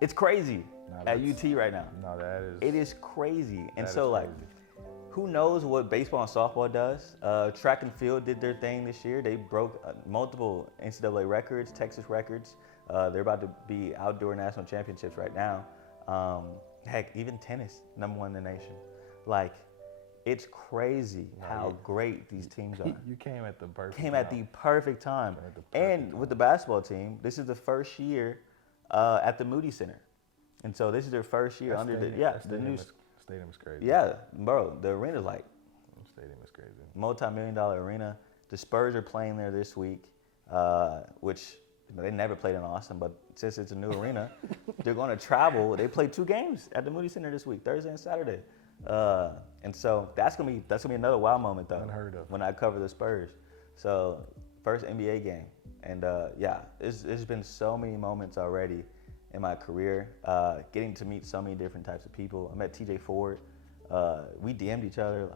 It's crazy at UT right now. No, it is crazy. And so like, who knows what baseball and softball does? Track and field did their thing this year. They broke multiple NCAA records, Texas records. They're about to be outdoor national championships right now. Heck, even tennis, #1 in the nation. Like, it's crazy how great these teams are. You came at the perfect time. And with the basketball team, this is the first year at the Moody Center. And so this is their first year under the new stadium is crazy. Yeah, bro, the arena's like stadium is crazy. Multi-million-dollar arena. The Spurs are playing there this week, which they never played in Austin, but since it's a new arena, they're going to travel. They played 2 games at the Moody Center this week, Thursday and Saturday. And so that's gonna be another wow moment though. Unheard of. When I cover the Spurs. So first NBA game, and it's been so many moments already in my career. Getting to meet so many different types of people. I met TJ Ford. We DM'd each other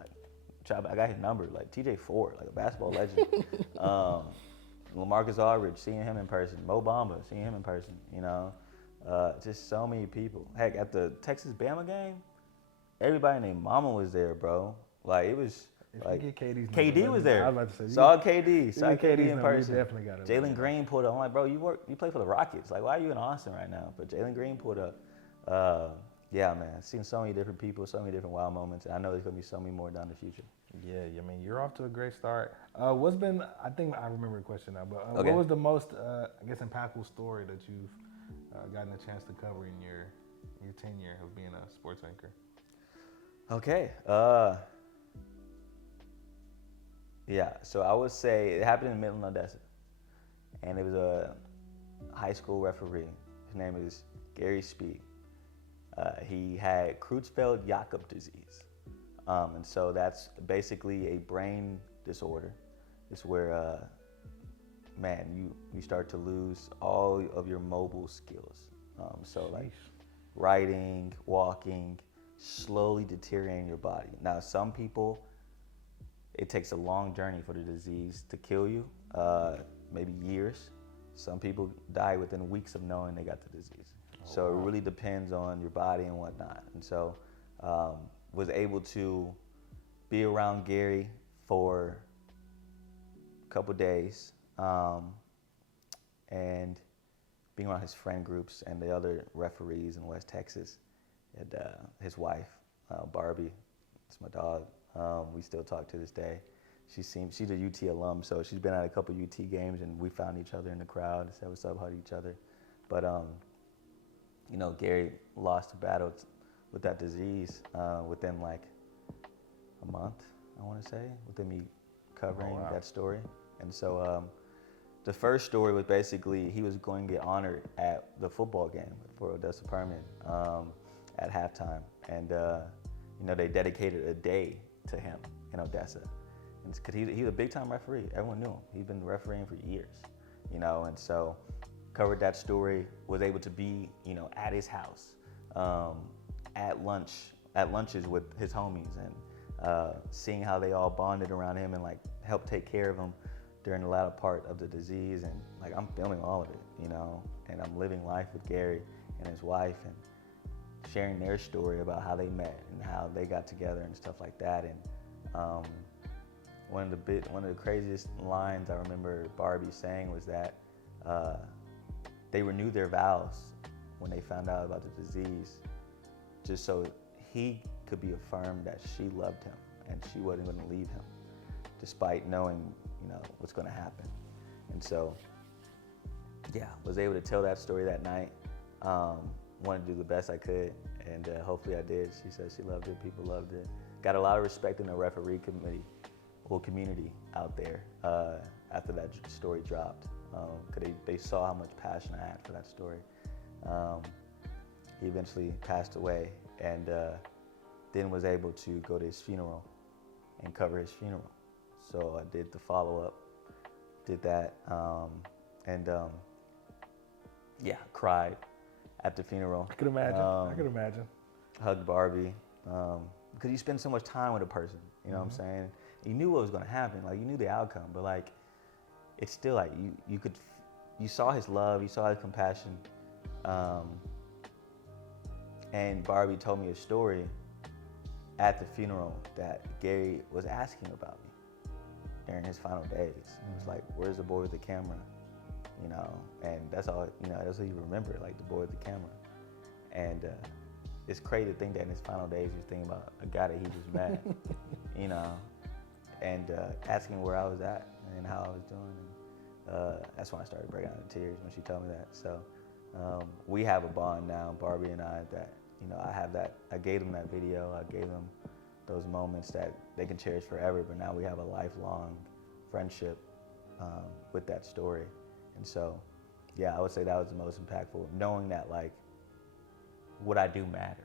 I got his number, like TJ Ford, like a basketball legend. LaMarcus Aldridge, seeing him in person. Mo Bamba, seeing him in person. Just so many people. Heck, at the Texas Bama game, everybody named Mama was there, bro. Like, it was KD was there. I was about to say, saw KD in person. Definitely got it. Jalen Green pulled up. I'm like, bro, you play for the Rockets. Like, why are you in Austin right now? But Jalen Green pulled up. Yeah, man. I've seen so many different people, so many different wild moments, and I know there's gonna be so many more down the future. Yeah, I mean, you're off to a great start. What's been? I think I remember the question now, but Okay. What was the most, impactful story that you've gotten a chance to cover in your tenure of being a sports anchor? Okay. Yeah. So I would say it happened in Midland, Odessa, and it was a high school referee. His name is Gary Speed. He had Creutzfeldt-Jakob disease. And so that's basically a brain disorder. It's where, you start to lose all of your mobile skills. So like writing, walking, slowly deteriorating your body. Now, some people, it takes a long journey for the disease to kill you, maybe years. Some people die within weeks of knowing they got the disease. So it really depends on your body and whatnot. And so was able to be around Gary for a couple days, and being around his friend groups and the other referees in West Texas, and his wife, Barbie, it's my dog. We still talk to this day. She's a UT alum, so she's been at a couple UT games, and we found each other in the crowd, said what's up, hugged each other. But Gary lost a battle with that disease within like a month, I want to say, within me covering that story. And so the first story was basically he was going to get honored at the football game for Odessa Permian at halftime, and they dedicated a day to him in Odessa, because he's a big-time referee. Everyone knew him. He'd been refereeing for years, and so covered that story. Was able to be, at his house, at lunches with his homies, and seeing how they all bonded around him and like helped take care of him during the latter part of the disease. And like I'm filming all of it, and I'm living life with Gary and his wife and sharing their story about how they met and how they got together and stuff like that. And one of the craziest lines I remember Barbie saying was that they renewed their vows when they found out about the disease, just so he could be affirmed that she loved him and she wasn't going to leave him, despite knowing, what's going to happen. And so, was able to tell that story that night. Wanted to do the best I could, and hopefully I did. She said she loved it. People loved it. Got a lot of respect in the referee community out there after that story dropped, because they saw how much passion I had for that story. He eventually passed away, and then was able to go to his funeral and cover his funeral. So I did the follow-up, did that, and cried at the funeral. I could imagine. Hugged Barbie, because you spend so much time with a person, you know what I'm saying? You knew what was going to happen, like you knew the outcome, but like it's still like you saw his love, you saw his compassion, and Barbie told me a story at the funeral that Gary was asking about me during his final days. It was like, where's the boy with the camera? And that's all, that's what you remember, like the boy with the camera. And it's crazy to think that in his final days, he was thinking about a guy that he just met, and asking where I was at and how I was doing. And that's when I started breaking out into tears when she told me that. So we have a bond now, Barbie and I, that, I gave them that video, I gave them those moments that they can cherish forever, but now we have a lifelong friendship with that story. And so, I would say that was the most impactful, knowing that like what I do matters.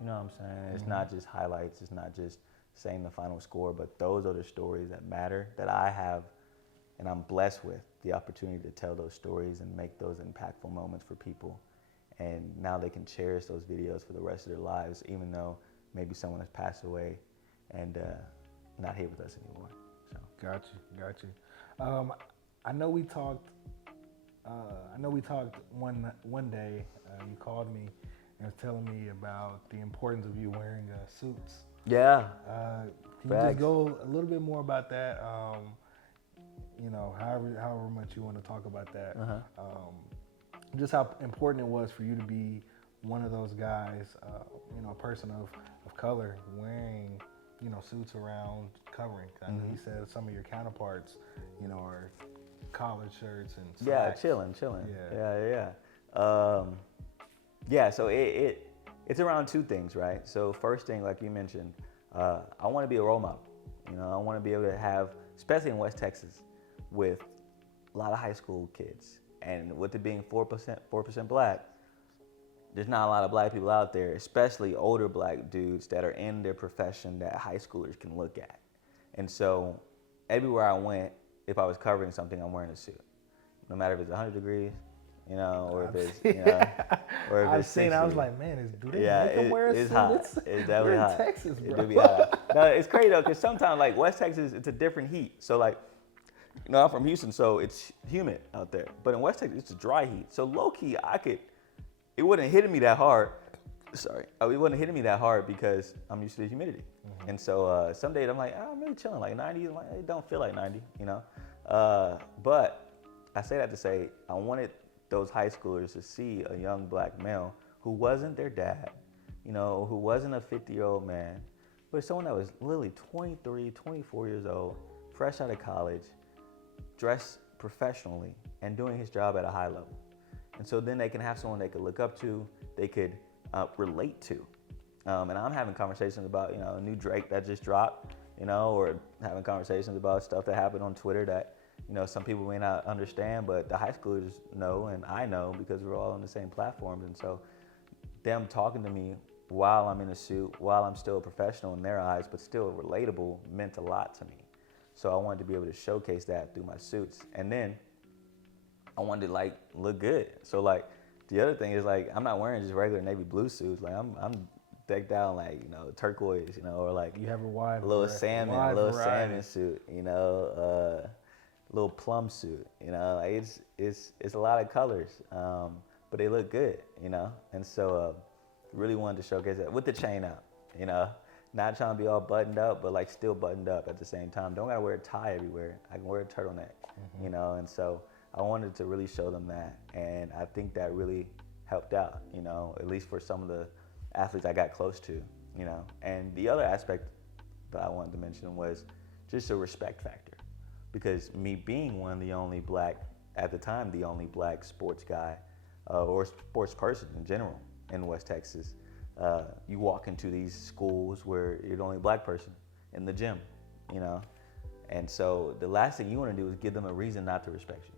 You know what I'm saying? It's not just highlights, it's not just saying the final score, but those are the stories that matter, that I have, and I'm blessed with the opportunity to tell those stories and make those impactful moments for people. And now they can cherish those videos for the rest of their lives, even though maybe someone has passed away and not here with us anymore. So. Got you. I know we talked one day. You called me and was telling me about the importance of you wearing suits. Yeah. Can you just go a little bit more about that? However much you want to talk about that. Just how important it was for you to be one of those guys, a person of color wearing, suits around covering. I know you said some of your counterparts, are collared shirts and slacks. Chilling. Yeah. So it's around two things, right? So first thing, like you mentioned, I want to be a role model. I want to be able to have, especially in West Texas, with a lot of high school kids, and with it being 4% black, there's not a lot of black people out there, especially older black dudes that are in their profession that high schoolers can look at. And so everywhere I went, if I was covering something, I'm wearing a suit. No matter if it's 100 degrees, you know, or if it's, you know, or if I've it's seen. 60. I was like, man, do they Yeah, make them wear a it's suit? hot. It's definitely we're in hot. Texas, bro. It do be hot. No, it's crazy though, because sometimes like West Texas, it's a different heat. So like, you know, I'm from Houston, so it's humid out there. But in West Texas, it's a dry heat. So low key, it wouldn't hit me that hard. Sorry, it wasn't hitting me that hard because I'm used to the humidity. Mm-hmm. And so some days I'm like, I'm really chilling, like 90, like, it don't feel like 90, you know? But I say that to say, I wanted those high schoolers to see a young black male who wasn't their dad, you know, who wasn't a 50-year-old man, but someone that was literally 23, 24 years old, fresh out of college, dressed professionally, and doing his job at a high level. And so then they can have someone they could look up to, they could relate to. And I'm having conversations about, you know, a new Drake that just dropped, you know, or having conversations about stuff that happened on Twitter that, you know, some people may not understand, but the high schoolers know, and I know because we're all on the same platforms. And so them talking to me while I'm in a suit, while I'm still a professional in their eyes, but still relatable, meant a lot to me. So I wanted to be able to showcase that through my suits. And then I wanted to like look good. So like the other thing is like, I'm not wearing just regular navy blue suits. Like I'm decked out like, you know, turquoise, you know, or like You have a wide little variety. salmon, salmon suit, you know, little plum suit, you know, like it's a lot of colors, but they look good, you know. And so really wanted to showcase that with the chain out, you know, not trying to be all buttoned up, but like still buttoned up at the same time. Don't gotta wear a tie everywhere. I can wear a turtleneck, you know. And so I wanted to really show them that, and I think that really helped out, you know, at least for some of the athletes I got close to, you know. And the other aspect that I wanted to mention was just a respect factor, because me being one of the only black, at the time, the only black sports guy or sports person in general in West Texas, you walk into these schools where you're the only black person in the gym, you know. And so the last thing you want to do is give them a reason not to respect you.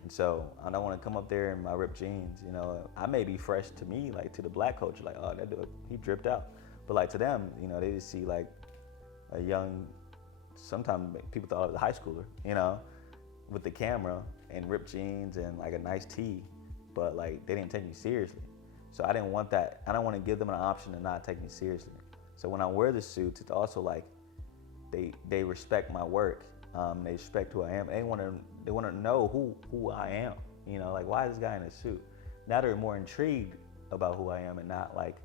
And so I don't want to come up there in my ripped jeans, you know. I may be fresh to me, like to the black coach, like, oh, that dude, he dripped out. But like to them, you know, they just see like a young, sometimes people thought I was a high schooler, you know, with the camera and ripped jeans and like a nice tee, but like they didn't take me seriously. So I didn't want that. I don't want to give them an option to not take me seriously. So when I wear the suits, it's also like they respect my work. They respect who I am. They want to know who I am. You know, like, why is this guy in a suit? Now they're more intrigued about who I am and not like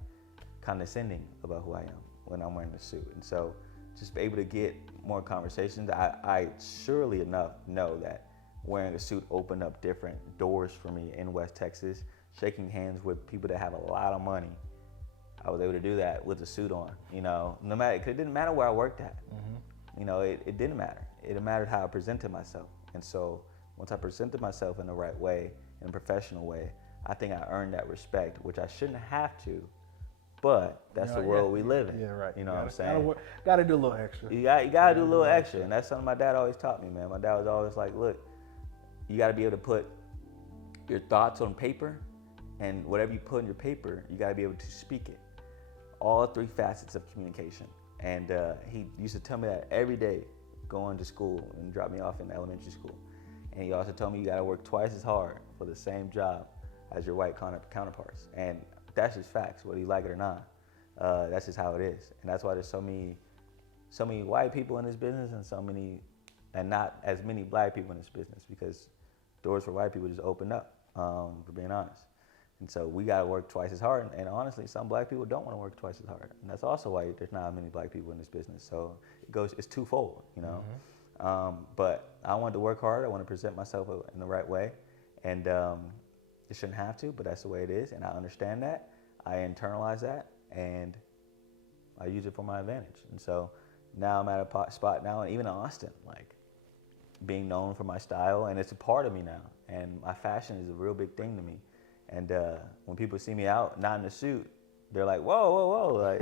condescending about who I am when I'm wearing a suit. And so just be able to get more conversations. I surely enough know that wearing a suit opened up different doors for me in West Texas. Shaking hands with people that have a lot of money, I was able to do that with a suit on. You know, no matter, cause it didn't matter where I worked at. Mm-hmm. You know, it didn't matter. It mattered how I presented myself. And so once I presented myself in the right way, in a professional way, I think I earned that respect, which I shouldn't have to, but that's the world we live in. Yeah, right. You know what I'm saying? Gotta do a little extra. You gotta do a little extra. And that's something my dad always taught me, man. My dad was always like, look, you gotta be able to put your thoughts on paper, and whatever you put in your paper, you gotta be able to speak it. All three facets of communication. And he used to tell me that every day going to school and drop me off in elementary school. And he also told me you gotta work twice as hard for the same job as your white counterparts. And that's just facts, whether you like it or not. That's just how it is. And that's why there's so many white people in this business and not as many black people in this business, because doors for white people just open up, for being honest. And so we gotta work twice as hard. And honestly, some black people don't wanna work twice as hard. And that's also why there's not many black people in this business. So it's twofold, you know? Mm-hmm. But I wanted to work hard. I want to present myself in the right way. And it shouldn't have to, but that's the way it is. And I understand that. I internalize that, and I use it for my advantage. And so now I'm at a spot now, and even in Austin, like being known for my style, and it's a part of me now. And my fashion is a real big thing to me. And when people see me out, not in a suit, they're like, whoa, like,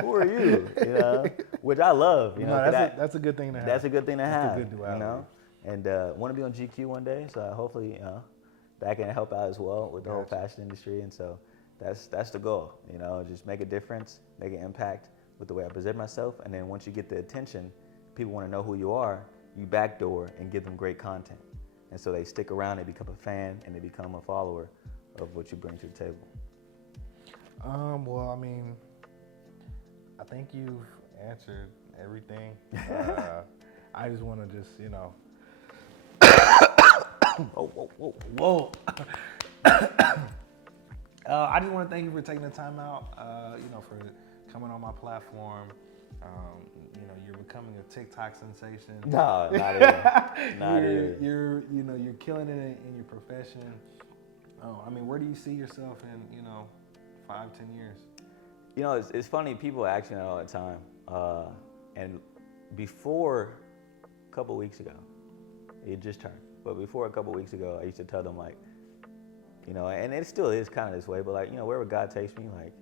who are you? You know, which I love. You know, that's a good thing to have. That's a good thing to have. That's a good duality. You know, and want to be on GQ one day. So hopefully, that can help out as well with the whole fashion industry. And so that's the goal, you know, just make a difference, make an impact with the way I present myself. And then once you get the attention, people want to know who you are, you backdoor and give them great content. And so they stick around, they become a fan, and they become a follower of what you bring to the table. Well, I mean, I think you've answered everything. I just want to just, you know. Whoa. I just want to thank you for taking the time out, you know, for coming on my platform. You know, you're becoming a TikTok sensation. No, not even. Not even. You're killing it in your profession. I mean, where do you see yourself in, you know, 5-10 years? You know, it's funny, people ask me that all the time. And before a couple weeks ago, it just turned, but before a couple weeks ago, I used to tell them, like, you know, and it still is kind of this way, but like, you know, wherever God takes me, like,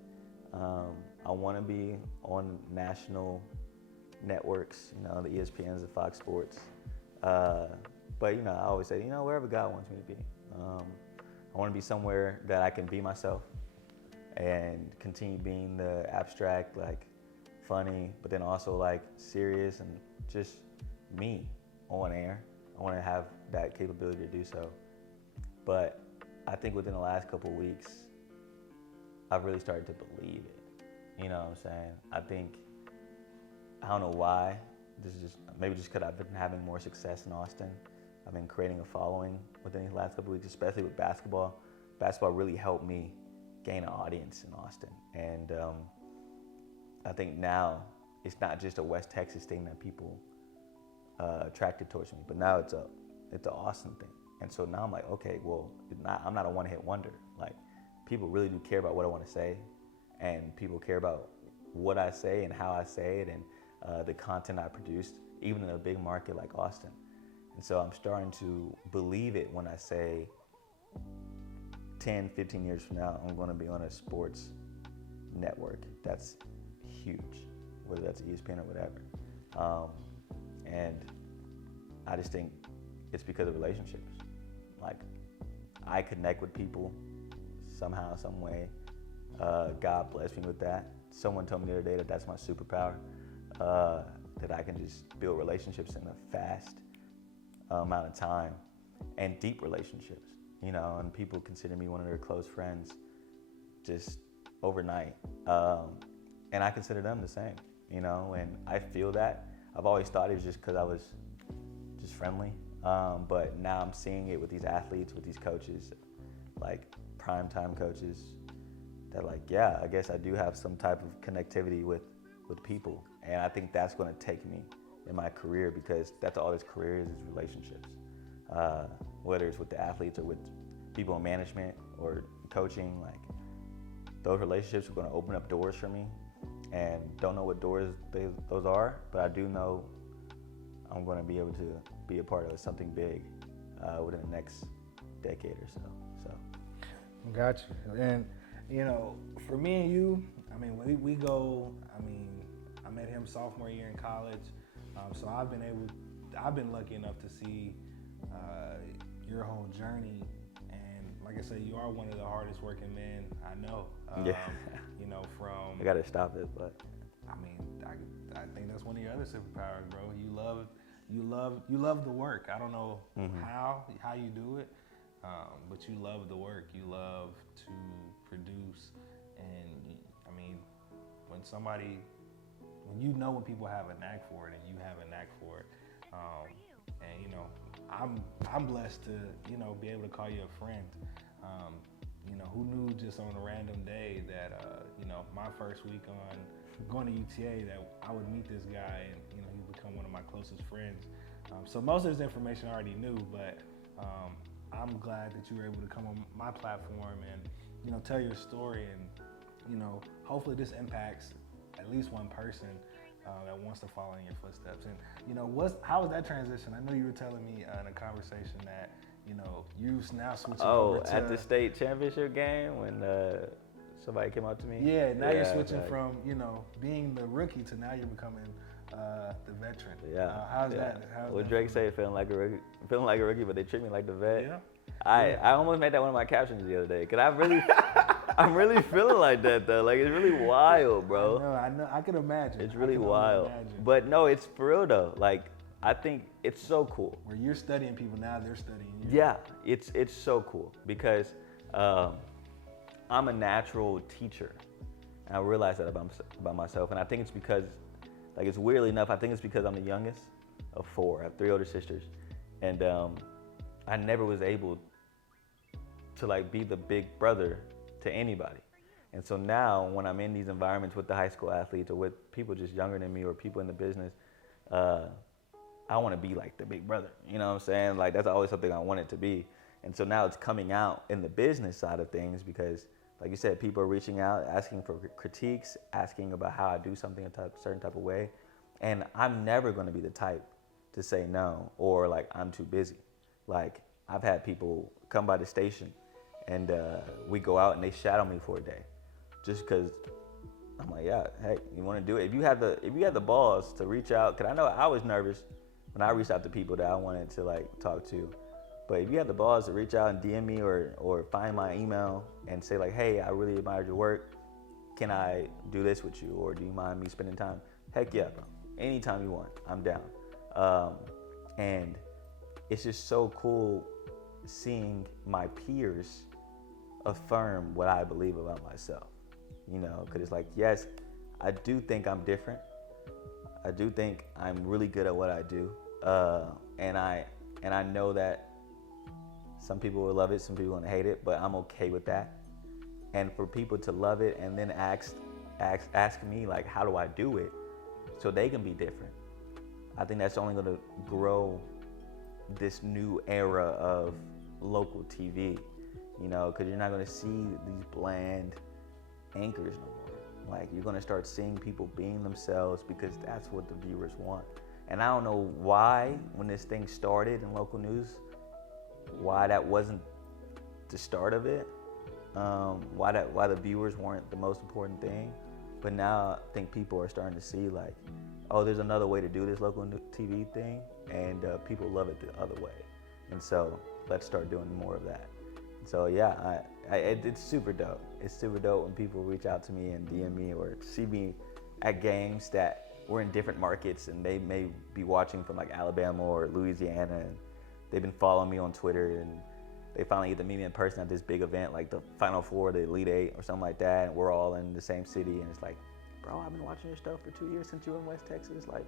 I want to be on national networks, you know, the ESPNs, the Fox Sports. But, you know, I always say, you know, wherever God wants me to be. I want to be somewhere that I can be myself and continue being the abstract, like, funny, but then also like serious and just me on air. I want to have that capability to do so. But I think within the last couple of weeks, I've really started to believe it. You know what I'm saying? I think, I don't know why, this is just, maybe just because I've been having more success in Austin. I've been creating a following within these last couple of weeks, especially with basketball. Basketball really helped me gain an audience in Austin. And I think now it's not just a West Texas thing that people attracted towards me, but now it's an Austin thing. And so now I'm like, okay, well, I'm not a one-hit wonder. Like, people really do care about what I want to say, and people care about what I say and how I say it, and the content I produce, even in a big market like Austin. And so I'm starting to believe it when I say 10, 15 years from now, I'm going to be on a sports network that's huge, whether that's ESPN or whatever. And I just think it's because of relationships. Like, I connect with people somehow, some way. God blessed me with that. Someone told me the other day that that's my superpower, that I can just build relationships in a fast amount of time, and deep relationships, you know, and people consider me one of their close friends just overnight. And I consider them the same, you know, and I feel that. I've always thought it was just because I was just friendly, but now I'm seeing it with these athletes, with these coaches, like primetime coaches, that like, yeah, I guess I do have some type of connectivity with people. And I think that's going to take me in my career, because that's all this career is relationships. Whether it's with the athletes or with people in management or coaching, like, those relationships are going to open up doors for me. And don't know what doors those are, but I do know I'm going to be able to be a part of something big within the next decade or so. Got you. And, you know, for me and you, I mean, we go, I mean, I met him sophomore year in college, so I've been lucky enough to see your whole journey. And like I said, you are one of the hardest working men I know. Yeah. You know, from... I got to stop it, but... I mean, I think that's one of your other superpowers, bro. You love the work. I don't know how you do it, but you love the work. You love to produce, and I mean, when people have a knack for it, and you have a knack for it, and you know, I'm blessed to, you know, be able to call you a friend. You know, who knew just on a random day that, you know, my first week on going to UTA, that I would meet this guy and, you know, he'd become one of my closest friends. So most of this information I already knew, but I'm glad that you were able to come on my platform and, you know, tell your story, and, you know, hopefully this impacts at least one person that wants to follow in your footsteps. And, you know, how was that transition? I know you were telling me in a conversation that, you know, you now switching over to... at the state championship game when somebody came up to me? Yeah, now you're switching from, you know, being the rookie to now you're becoming the veteran. Yeah. How's that? Well, Drake said feeling like a rookie, but they treat me like the vet. Yeah. I almost made that one of my captions the other day, because I really, I'm really feeling like that though. Like it's really wild, bro. I know. I can imagine. It's really I can wild. imagine. But no, it's for real though. Like I think it's so cool. Where you're studying people, now they're studying you. Yeah, it's so cool because I'm a natural teacher. And I realize that about myself. And I think it's because, like it's weirdly enough, I think it's because I'm the youngest of 4. I have 3 older sisters. And I never was able to like be the big brother to anybody. And so now when I'm in these environments with the high school athletes or with people just younger than me or people in the business, I want to be like the big brother. You know what I'm saying? Like that's always something I wanted to be. And so now it's coming out in the business side of things because, like you said, people are reaching out, asking for critiques, asking about how I do something a certain type of way. And I'm never going to be the type to say no or like I'm too busy. Like I've had people come by the station and we go out and they shadow me for a day just because I'm like, yeah, hey, you want to do it? If you have the balls to reach out, because I know I was nervous when I reached out to people that I wanted to like talk to. But if you have the balls to reach out and DM me or find my email and say like, hey, I really admired your work. Can I do this with you? Or do you mind me spending time? Heck yeah, bro. Anytime you want, I'm down. And it's just so cool seeing my peers affirm what I believe about myself. You know, because it's like, yes, I do think I'm different. I do think I'm really good at what I do. And I know that some people will love it, some people will hate it, but I'm okay with that. And for people to love it and then ask me like, how do I do it so they can be different? I think that's only going to grow this new era of local TV, you know, because you're not going to see these bland anchors no more. Like you're going to start seeing people being themselves because that's what the viewers want. And I don't know why, when this thing started in local news, why that wasn't the start of it, why the viewers weren't the most important thing. But now I think people are starting to see like, oh, there's another way to do this local TV thing, and people love it the other way. And so let's start doing more of that. So yeah, it's super dope. It's super dope when people reach out to me and DM me or see me at games that we're in different markets and they may be watching from like Alabama or Louisiana, and they've been following me on Twitter, and they finally get to meet me in person at this big event like the Final Four, the Elite Eight or something like that, and we're all in the same city, and it's like, bro, I've been watching your stuff for 2 years since you were in West Texas. Like,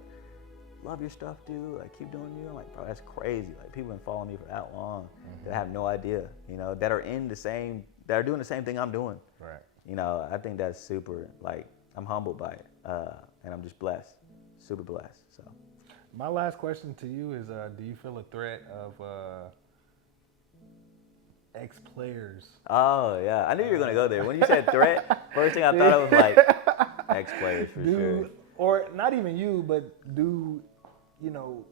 love your stuff, dude. Like, keep doing you. I'm like, bro, that's crazy. Like, people have been following me for that long that have no idea, you know, that are doing the same thing I'm doing. Right. You know, I think that's super, like, I'm humbled by it. And I'm just blessed, super blessed, so. My last question to you is, do you feel a threat of ex-players? Oh, yeah. I knew you were going to go there. When you said threat, first thing I thought of was like, ex-players for sure. Or not even you, but do, you know,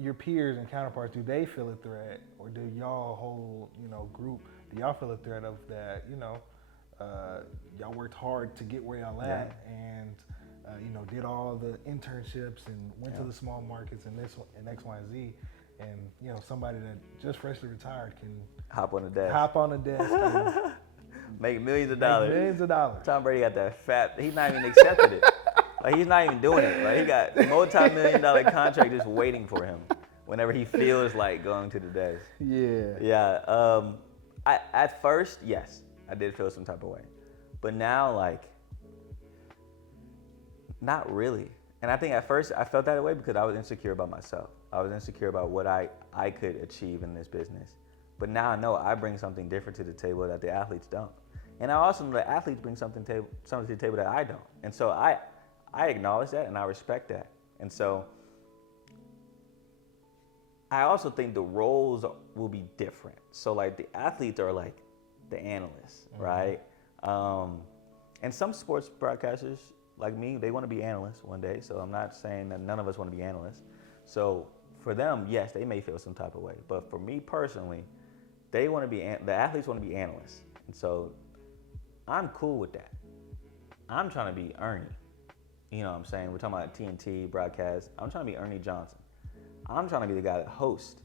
your peers and counterparts, do they feel a threat? Or do y'all whole, you know, group, do y'all feel a threat of that, you know, y'all worked hard to get where y'all at and, you know, did all the internships and went to the small markets and this and X, Y, and Z. And, you know, somebody that just freshly retired can hop on the desk and make millions of dollars. Millions of dollars. Tom Brady got that fat, he's not even accepted it. Like, he's not even doing it. Like, he got a multi-million-dollar contract just waiting for him whenever he feels like going to the desk. Yeah. Yeah. At first, yes, I did feel some type of way. But now, like, not really. And I think at first I felt that way because I was insecure about myself. I was insecure about what I could achieve in this business. But now I know I bring something different to the table that the athletes don't. And I also know the athletes bring something to the table that I don't. And so I acknowledge that and I respect that. And so I also think the roles will be different. So like the athletes are like the analysts, right? And some sports broadcasters like me, they want to be analysts one day. So I'm not saying that none of us want to be analysts. So for them, yes, they may feel some type of way. But for me personally, the athletes want to be analysts. And so I'm cool with that. I'm trying to be Ernie. You know what I'm saying? We're talking about TNT broadcast. I'm trying to be Ernie Johnson. I'm trying to be the guy that hosts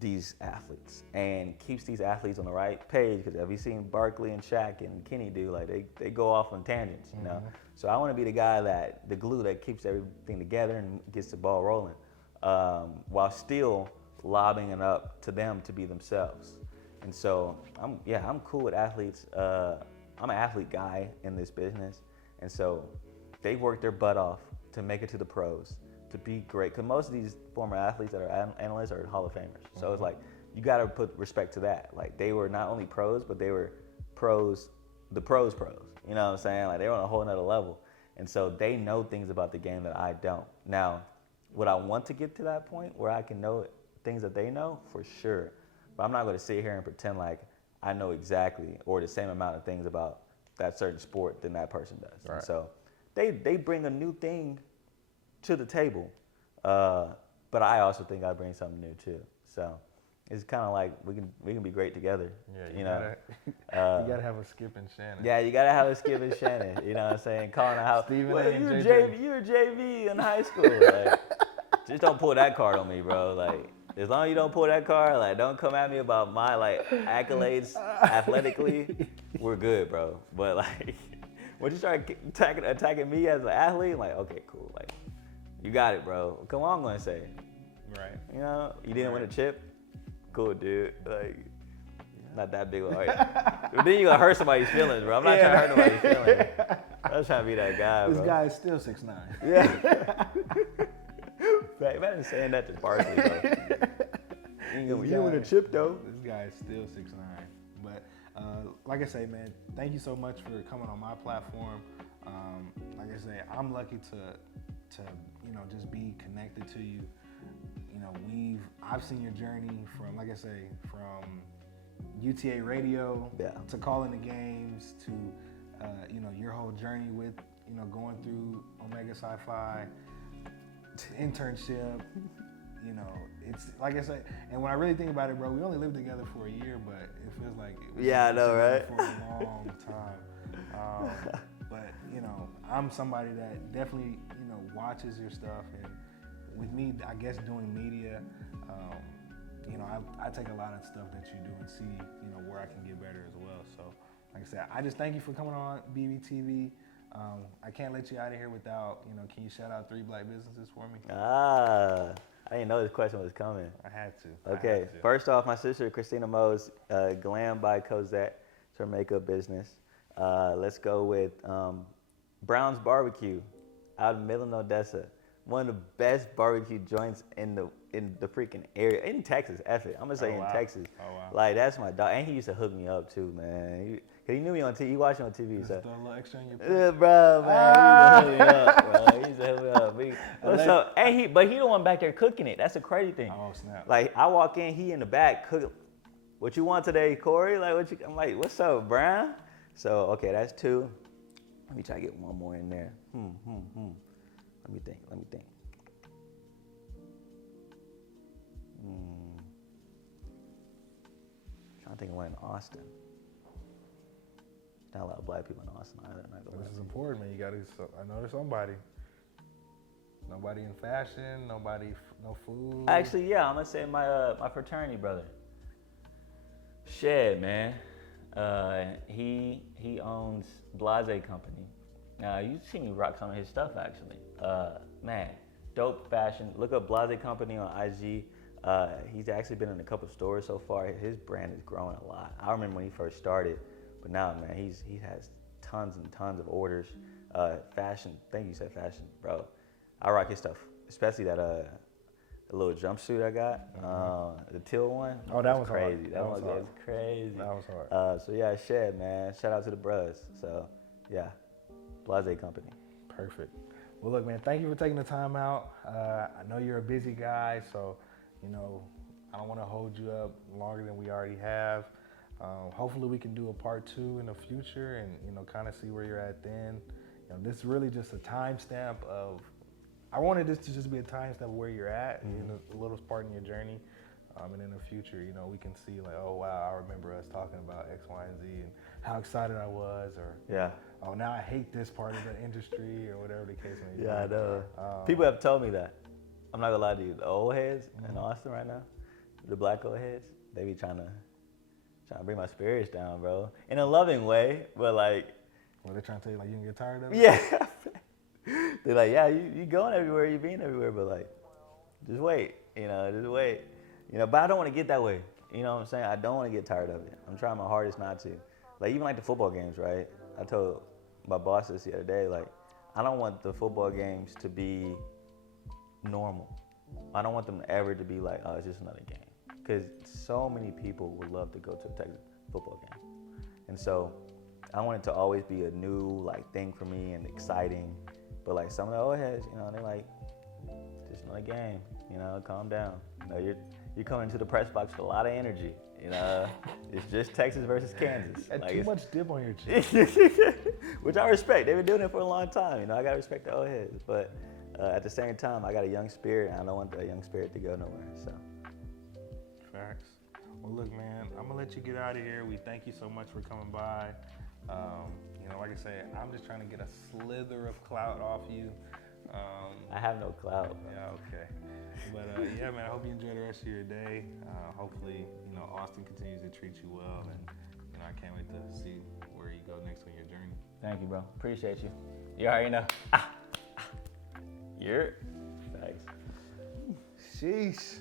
these athletes and keeps these athletes on the right page. Because have you seen Barkley and Shaq and Kenny do? Like they go off on tangents, you know. So I want to be the guy the glue that keeps everything together and gets the ball rolling, while still lobbing it up to them to be themselves. And so I'm cool with athletes. I'm an athlete guy in this business, and so they work their butt off to make it to the pros, to be great. Because most of these former athletes that are analysts are Hall of Famers. So it's like, you got to put respect to that. Like, they were not only pros, but they were pros, the pros. You know what I'm saying? Like, they were on a whole nother level. And so they know things about the game that I don't. Now, would I want to get to that point where I can know things that they know? For sure. But I'm not going to sit here and pretend like I know exactly or the same amount of things about that certain sport than that person does. Right. And so they bring a new thing to the table, but I also think I bring something new too. So it's kind of like we can be great together. Yeah, you gotta have a Skip and Shannon. Yeah, you gotta have a Skip and Shannon. You know what I'm saying? Calling out, Stephen well, and you JJ. were JV in high school. Like, just don't pull that card on me, bro. Like, as long as you don't pull that card, like, don't come at me about my accolades athletically. We're good, bro. But like, when you start attacking me as an athlete, like, okay, cool. Like, you got it, bro. Come on, I'm gonna say. Right. You know, you didn't win a chip. Cool, dude. Like, not that big of a heart. But then you gonna hurt somebody's feelings, bro. I'm not trying to hurt nobody's feelings. I'm just trying to be that guy, bro. This guy is still 6'9". Yeah. Imagine saying that to Barkley, bro. You win a chip, though. This guy is still 6'9". But like I say, man, thank you so much for coming on my platform. Like I say, I'm lucky to just be connected to you. You know, I've seen your journey from, like I say, from UTA radio to calling the games to your whole journey with going through Omega Sci-Fi to internship. It's like I said, and when I really think about it, bro, we only lived together for a year, but it feels like I know, right? For a long time. But I'm somebody that definitely watches your stuff, and with me, I guess doing media, I take a lot of stuff that you do and see where I can get better as well. So like I said, I just thank you for coming on BBTV. I can't let you out of here without can you shout out 3 black businesses for me? I didn't know this question was coming. I had to. Okay, first off, my sister Christina Mose, Glam by Cosette, it's her makeup business. Let's go with Brown's Barbecue out in Midland, Odessa. One of the best barbecue joints in the freaking area, in Texas, I'm gonna say Texas. Oh, wow. Like, that's my dog, and he used to hook me up too, man. Cause he knew me on TV, he watched me on TV. Just so. throw a little extra in your plate. Yeah, bro, man, he used to hook me up, bro. He used to hook me up. What's up? And but he the one back there cooking it. That's the crazy thing. Oh, snap. Like, I walk in, he in the back cooking. What you want today, Cory? Like, I'm like, what's up, Brown? So, okay, that's 2. Let me try to get one more in there. Let me think. Trying to think of one in Austin. Not a lot of black people in Austin either. This is important, man. I know there's somebody. Nobody in fashion, no food. Actually, yeah, I'm gonna say my fraternity brother. Shed, man. He owns Blase Company. You see me rock some of his stuff, actually. Man, dope fashion. Look up Blase Company on IG. He's actually been in a couple stores so far. His brand is growing a lot. I remember when he first started, but now, man, he has tons and tons of orders. Fashion. Thank you, said fashion, bro. I rock his stuff, especially that the little jumpsuit I got, the teal one. Oh, that was crazy. Hard. That was crazy. That was hard. So yeah, Shed, man. Shout out to the bros. So yeah, Blase Company. Perfect. Well, look, man, thank you for taking the time out. I know you're a busy guy, so I don't want to hold you up longer than we already have. Hopefully, we can do a part 2 in the future, and kind of see where you're at then. This is really just a timestamp of. I wanted this to just be a timestamp of where you're at in the little part in your journey, and in the future, we can see like, oh wow, I remember us talking about X, Y, and Z, and how excited I was, or oh, now I hate this part of the industry, or whatever the case may be. Yeah, I know. People have told me that. I'm not gonna lie to you. The old heads in Austin right now, the black old heads, they be trying to bring my spirits down, bro, in a loving way, but like. Well, they're trying to tell you like you can get tired of it. Yeah. They're like, yeah, you going everywhere, you being everywhere, but like, just wait, just wait, But I don't want to get that way. You know what I'm saying? I don't want to get tired of it. I'm trying my hardest not to. Like even like the football games, right? I told my boss this the other day, like, I don't want the football games to be normal. I don't want them ever to be like, oh, it's just another game. Because so many people would love to go to a Texas football game. And so I want it to always be a new like thing for me and exciting. But like some of the old heads, they're like, just another game, calm down. You're coming into the press box with a lot of energy. It's just Texas versus Kansas. Like, too much dip on your chin. Which I respect. They've been doing it for a long time. I gotta respect the old heads. But at the same time, I got a young spirit, and I don't want that young spirit to go nowhere. So. Facts. Well, look, man, I'm gonna let you get out of here. We thank you so much for coming by. Like I said, I'm just trying to get a slither of clout off you. I have no clout. Yeah, okay. But yeah, man, I hope you enjoy the rest of your day. Hopefully, Austin continues to treat you well, and I can't wait to see where you go next on your journey. Thank you, bro. Appreciate you. You already know. You're. Thanks. Sheesh.